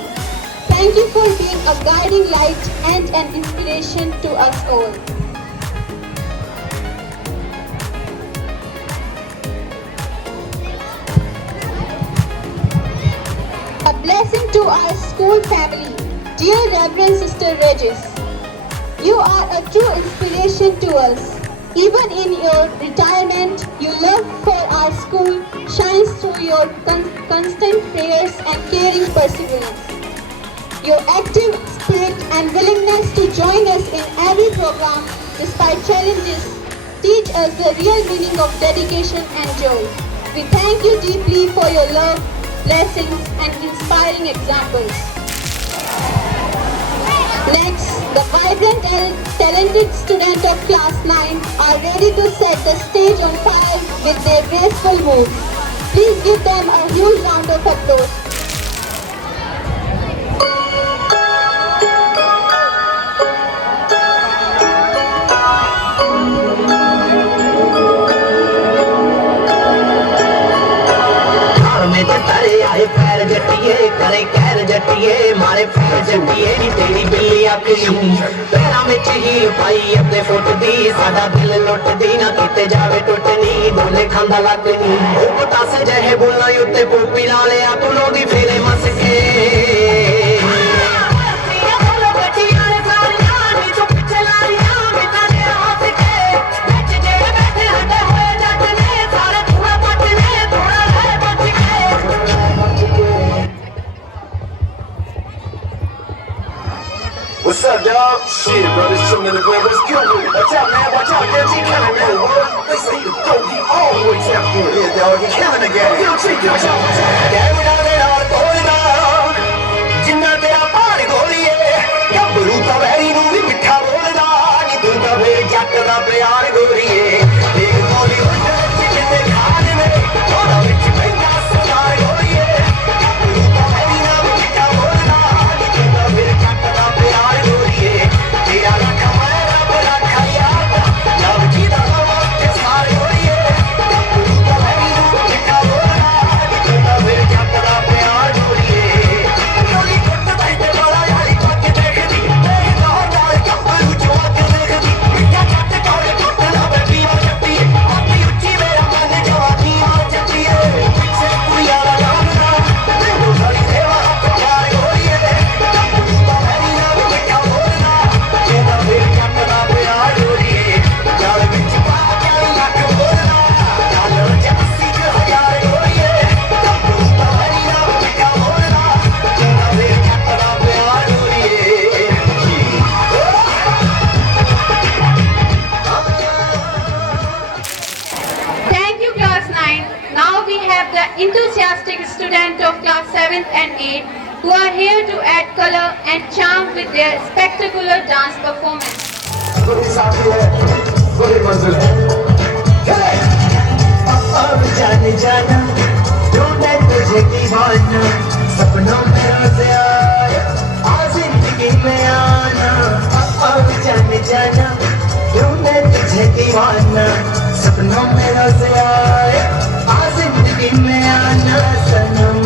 Thank you for being a guiding light and an inspiration to us all. A blessing to our school family. Dear Reverend Sister Regis, you are a true inspiration to us. Even in your retirement, your love for our school shines through your constant prayers and caring perseverance. Your active spirit and willingness to join us in every program despite challenges teach us the real meaning of dedication and joy. We thank you deeply for your love, blessings, and inspiring examples. Next, the vibrant and talented students of class 9 are ready to set the stage on fire with their graceful moves. Please give them a huge round of applause. पैर जटिए करे कैर जटिए मारे पैर जटिए नी तेरी बिल्ली आखनी पैरां विच heal पाई अपने foot दी साडा दिल लुटदी ना किते जावे टुटनी बोले खांदा लगनी ओ पतासे जहे बोलना उत्ते पोपी ला लिया कुलों दी फेरे मस के What's up, dog? Shit, bro, this chillin' in the Grand West Gilbert. Watch out, man, watch out. Damn, he killing, man. They say he the dope, he always have good. Yeah, dog, he killing the game. Yo, check, watch out, watch out. जिन्ना तेरा पार गोलिए गबरू तो vary नू भी मिठा बोलदा नी तू तो वे जट दा प्यार गोलिए एक गोली उठे जिते खान में थोड़ा विच पैंदा सचार गोलिए गबरू तो वैरी नू भी मिठा बोलदा नी तू तो वे जट दा प्यार गोलिए तेरा रख मैं रब रखा याद लव जी दा वक्त सार गोलिए गबरू तो वैरी नू भी मिठा बोलदा नी तू तो वे जट दा प्यार गोलिए enthusiastic students of class 7th and 8th who are here to add color and charm with their spectacular dance performance. जाने जाना ढूंढे तुझे दीवाना सपनों में रोज़ आया आ जिंदगी में आना अब जाने जाना ढूंढे तुझे दीवाना सपनों में रोज़ आया आ जिंदगी में आना सनम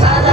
Gotta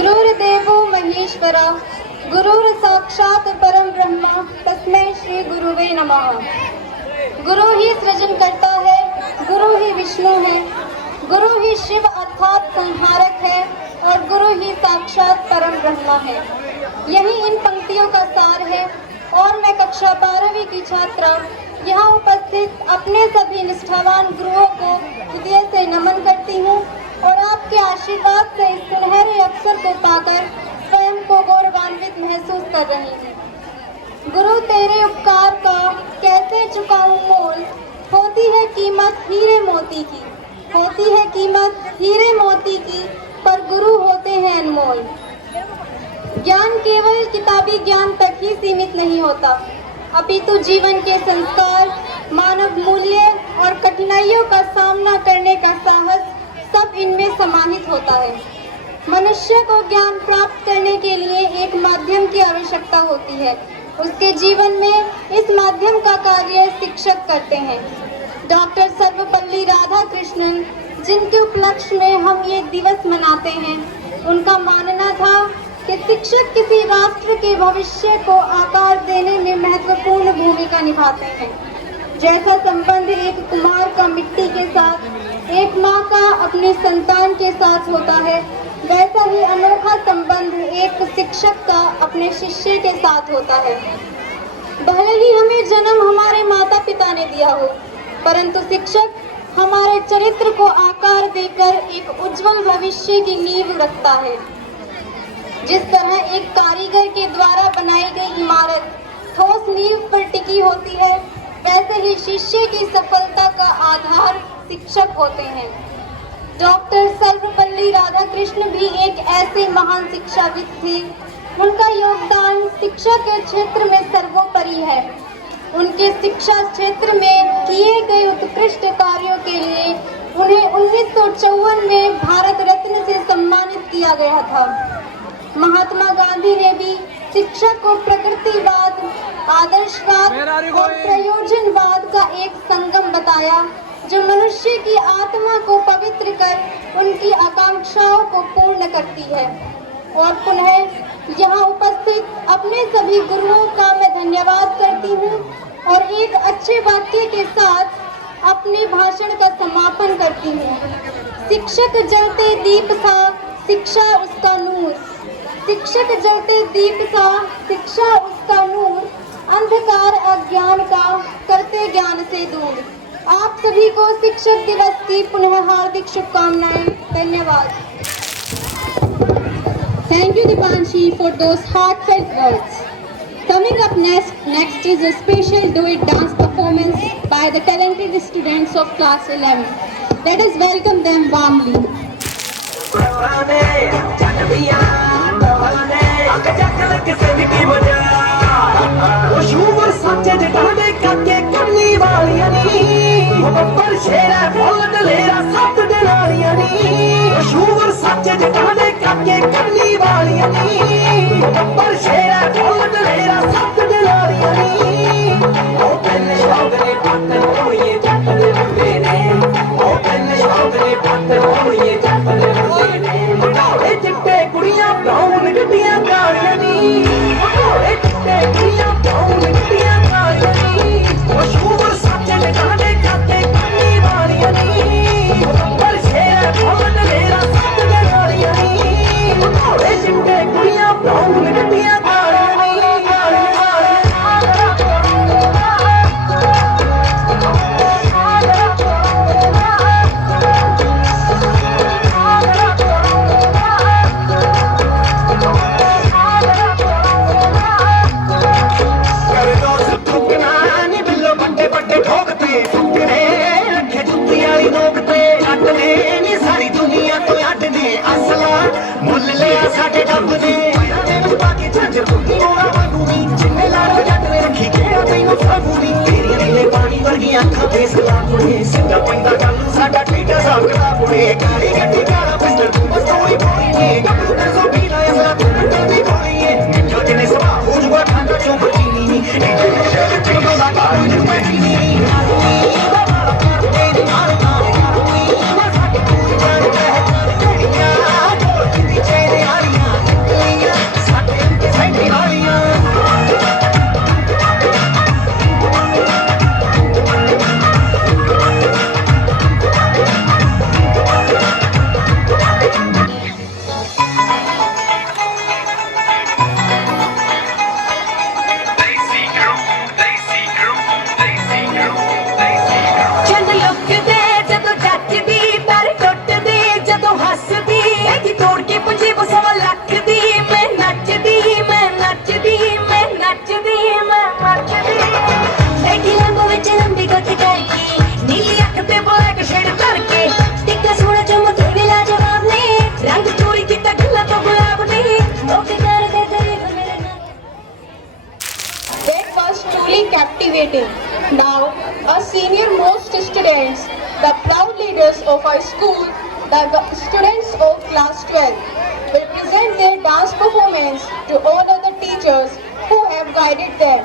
गुरुर्देवो महेश्वरा गुरुर साक्षात परम ब्रह्मा तस्मै श्री गुरुवे नमः। गुरु ही सृजन करता है, गुरु ही विष्णु है, गुरु ही शिव अर्थात संहारक है और गुरु ही साक्षात परम ब्रह्मा है। यही इन पंक्तियों का सार है और मैं कक्षा 12वीं की छात्रा यहाँ उपस्थित अपने सभी निष्ठावान गुरुओं को हृदय से नमन करती हूँ और आपके आशीर्वाद से इस सुनहरे अवसर को पाकर स्वयं को गौरवान्वित महसूस कर रही हूँ। गुरु तेरे उपकार का कैसे चुकाऊं मोल, होती है कीमत हीरे मोती की, होती है कीमत हीरे मोती की, पर गुरु होते हैं अनमोल। ज्ञान केवल किताबी ज्ञान तक ही सीमित नहीं होता, अपितु जीवन के संस्कार, मानव मूल्य और कठिनाइयों का सामना करने का साहस सब इनमें समाहित होता है। मनुष्य को ज्ञान प्राप्त करने के लिए एक माध्यम की आवश्यकता होती है। उसके जीवन में इस माध्यम का कार्य शिक्षक करते हैं। डॉक्टर सर्वपल्ली राधाकृष्णन, जिनके उपलक्ष्य में हम ये दिवस मनाते हैं, उनका मानना था कि शिक्षक किसी राष्ट्र के भविष्य को आकार देने में महत्वपूर्ण भूमिका निभाते हैं। जैसा संबंध एक कुमार का मिट्टी के साथ, एक माँ का अपने संतान के साथ होता है, वैसा ही अनोखा संबंध एक शिक्षक का अपने शिष्य के साथ होता है। भले ही हमें जन्म हमारे माता पिता ने दिया हो, परंतु शिक्षक हमारे चरित्र को आकार देकर एक उज्जवल भविष्य की नींव रखता है। जिस तरह एक कारीगर के द्वारा बनाई गई इमारत ठोस नींव पर टिकी होती है, वैसे ही शिष्य की सफलता का आधार शिक्षक होते हैं। डॉक्टर सर्वपल्ली राधाकृष्ण भी एक ऐसे महान शिक्षाविद थे। उनका योगदान शिक्षा के क्षेत्र में सर्वोपरि है। उनके शिक्षा क्षेत्र में किए गए उत्कृष्ट कार्यों के लिए उन्हें 1954 में भारत रत्न से सम्मानित किया गया था। महात्मा गांधी ने भी शिक्षा को प्रकृतिवाद, आदर्शवाद और प्रयोजनवाद का एक संगम बताया, जो मनुष्य की आत्मा को पवित्र कर उनकी आकांक्षाओं को पूर्ण करती है। और पुनः यहाँ उपस्थित अपने सभी गुरुओं का मैं धन्यवाद करती हूँ और एक अच्छे वाक्य के साथ अपने भाषण का समापन करती हूँ। शिक्षक जलते दीप सा, शिक्षा उसका नूर। शिक्षक जलते दीप सा, शिक्षा उसका नूर, अंधकार अज्ञान का करते ज्ञान से दूर। आप सभी को शिक्षक दिवस की पुनः हार्दिक शुभकामनाएं। धन्यवाद। Thank you, Dipanshi, for those heartfelt words. Coming up next is a special duet dance performance by the talented students of class 11. Let us welcome them warmly. कुड़ियां motivating. Now, our senior most students, the proud leaders of our school, the students of class 12, will present their dance performance to honor the teachers who have guided them.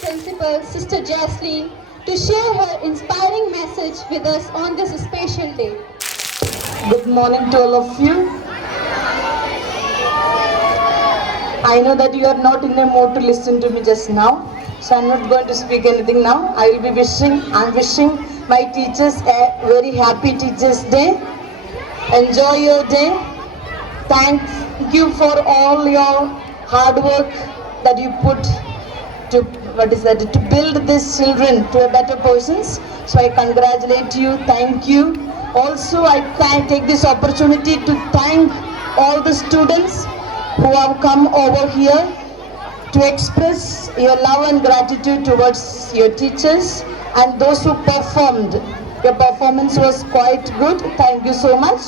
Principal Sister Jasleen to share her inspiring message with us on this special day. Good morning to all of you. I know that you are not in a mood to listen to me just now, so I'm not going to speak anything now. I'm wishing my teachers a very happy Teachers' Day. Enjoy your day. Thank you for all your hard work that you put to build these children to a better persons. So I congratulate you. Thank you. Also, I take this opportunity to thank all the students who have come over here to express your love and gratitude towards your teachers, and those who performed. Your performance was quite good. Thank you so much.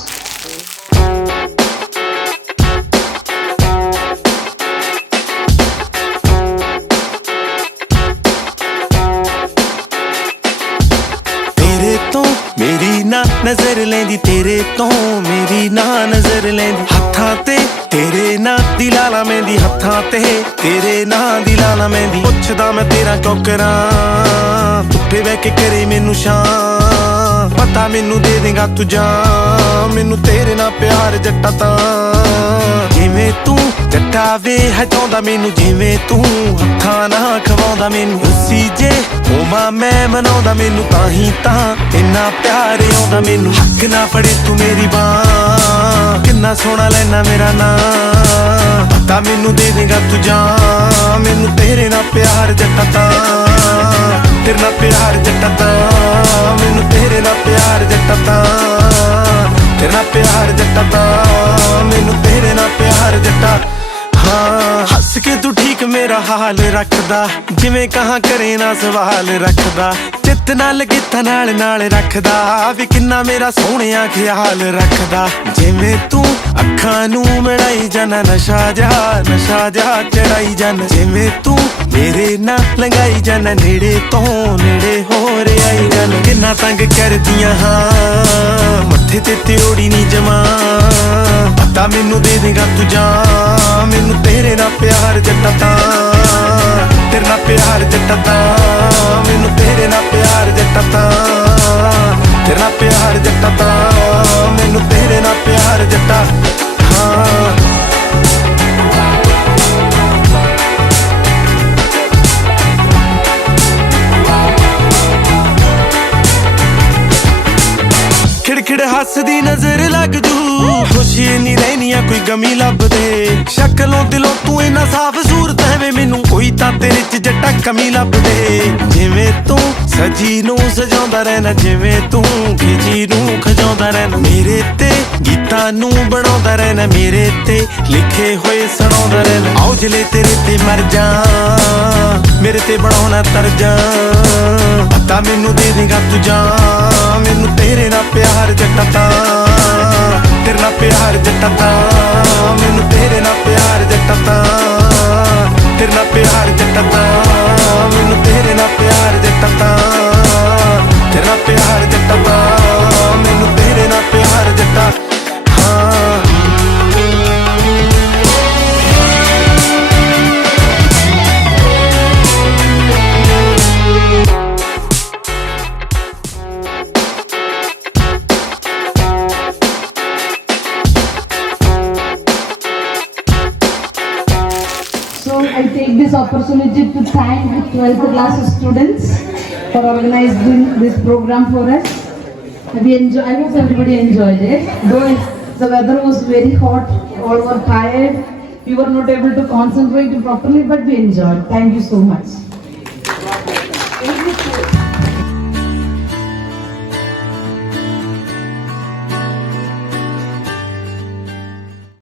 मेरी ना नजर लेंदी तेरे तो मेरी ना नजर लेंदी हत्थां ते तेरे ना दिलाला मेंदी हत्थां ते तेरे ना दिलाला मेंदी पुछदा मैं तेरा क्यों करां धुप्पे बह के करे मैनू शां पता मैनू दे देगा तू जां मैनू तेरे ना प्यार जट्टा तां जिवें तू जट्टा वे है चाहुंदा मैनू जिवें तू हत्थां ना खवाउंदा मैनू उसी जे होवां मैं मनाउंदा मैनू ताहीं तां इन्ना प्यार आउंदा मैनू हक ना फड़े तू मेरी बांह किन्ना सोहना लैना मेरा नां पता मैनू दे देगा तू जां मैनू तेरे ना प्यार जट्टा तां तेरे ना प्यार जट्टा तां मैनू तेरे ना प्यार जट्टा तां तेरे ना प्यार जट्टा तां मैनू तेरे ना प्यार जट्टा हाँ हस के तू ठीक मेरा हाल रखदा जिवें कहाँ करे ना सवाल रखदा चित नाल गीतां नाल नाल रखदा वी किन्ना मेरा सोहणिया ख्याल रखदा जिवें तू अखां नू मिलाई जाना नशा जा चढ़ाई जाना जिवें तू मेरे ना लंघाई जाना नेड़े तो नेड़े हो आई जाना किन्ना तंग करदियां हाँ मत्थे ते त्योड़ी नी जमा ਹੱਥਾਂ ਮੈਨੂੰ ਦੇ ਦੇਗਾ ਤੂੰ ਜਾਨ ਮੈਨੂੰ ਤੇਰੇ ਨਾਲ ਪਿਆਰ ਜੱਟਾ ਤਾਂ ਤੇਰੇ ਨਾਲ ਪਿਆਰ ਜੱਟਾ ਤਾਂ ਮੈਨੂੰ ਤੇਰੇ ਨਾਲ ਪਿਆਰ ਜੱਟਾ ਤਾਂ ਤੇਰੇ ਨਾਲ ਪਿਆਰ ਜੱਟਾ ਤਾਂ ਮੈਨੂੰ ਤੇਰੇ ਨਾਲ ਪਿਆਰ ਜੱਟਾ ਹਾਂ ਖਿੜਖਿੜ ਹੱਸਦੀ ਨਜ਼ਰ ਲੱਗ ਜੂ ਖੁਸ਼ੀ ਨਹੀਂ ਰਹਿਣੀਆਂ ਕੋਈ ਗਮੀ ਲੱਭਦੇ ਸ਼ਕਲੋਂ ਦਿਲੋਂ ਤੂੰ ਇੰਨਾ ਸਾਫ਼ ਸੂਰਤ ਹੈ ਵੇ ਮੈਨੂੰ ਕੋਈ ਤਾਂ ਤੇਰੇ ਚ ਜੱਟਾ ਕਮੀ ਲੱਭਦੇ ਜਿਵੇਂ ਤੂੰ ਸਜੀ ਨੂੰ ਸਜਾਉਂਦਾ ਰਹਿਣਾ ਜਿਵੇਂ ਤੂੰ ਖਿਜੀ ਨੂੰ ਖਜਾਉਂਦਾ ਰਹਿਣਾ ਮੇਰੇ ਤੇ ਗੀਤਾਂ ਨੂੰ ਬਣਾਉਂਦਾ ਰਹਿਣਾ ਮੇਰੇ ਤੇ ਲਿਖੇ ਹੋਏ ਸੁਣਾਉਂਦਾ ਰਹਿਣਾ ਆਓ ਜਲੇ ਤੇਰੇ ਤੇ ਮਰ ਜਾ ਮੇਰੇ ਤੇ ਬਣਾਉਣਾ ਤਰਜਾ ਪਤਾ ਮੈਨੂੰ ਦੇ ਦੇਗਾ ਤੂੰ ਜਾਨ ਮੈਨੂੰ ਤੇਰੇ ਨਾਲ ਪਿਆਰ ਜੱਟਾ ਤਾਂ ਤੇਰੇ ਨਾਲ ਪਿਆਰ ਜੱਟਾ ਤਾਂ ਮੈਨੂੰ ਤੇਰੇ ਨਾਲ ਪਿਆਰ ਜੱਟਾ ਤਾਂ ਤੇਰੇ ਨਾਲ ਪਿਆਰ ਜੱਟਾ ਤਾਂ ਮੈਨੂੰ ਤੇਰੇ ਨਾਲ ਪਿਆਰ ਜੱਟਾ ਤਾਂ ਤੇਰੇ ਨਾਲ ਪਿਆਰ ਜੱਟਾ ਤਾਂ ਮੈਨੂੰ ਤੇਰੇ ਨਾਲ ਪਿਆਰ ਜੱਟਾ ਹਾਂ So I take this opportunity to thank the 12th class students for organizing this program for us. I hope everybody enjoyed it. Though the weather was very hot, all were tired, we were not able to concentrate properly, but we enjoyed. Thank you so much.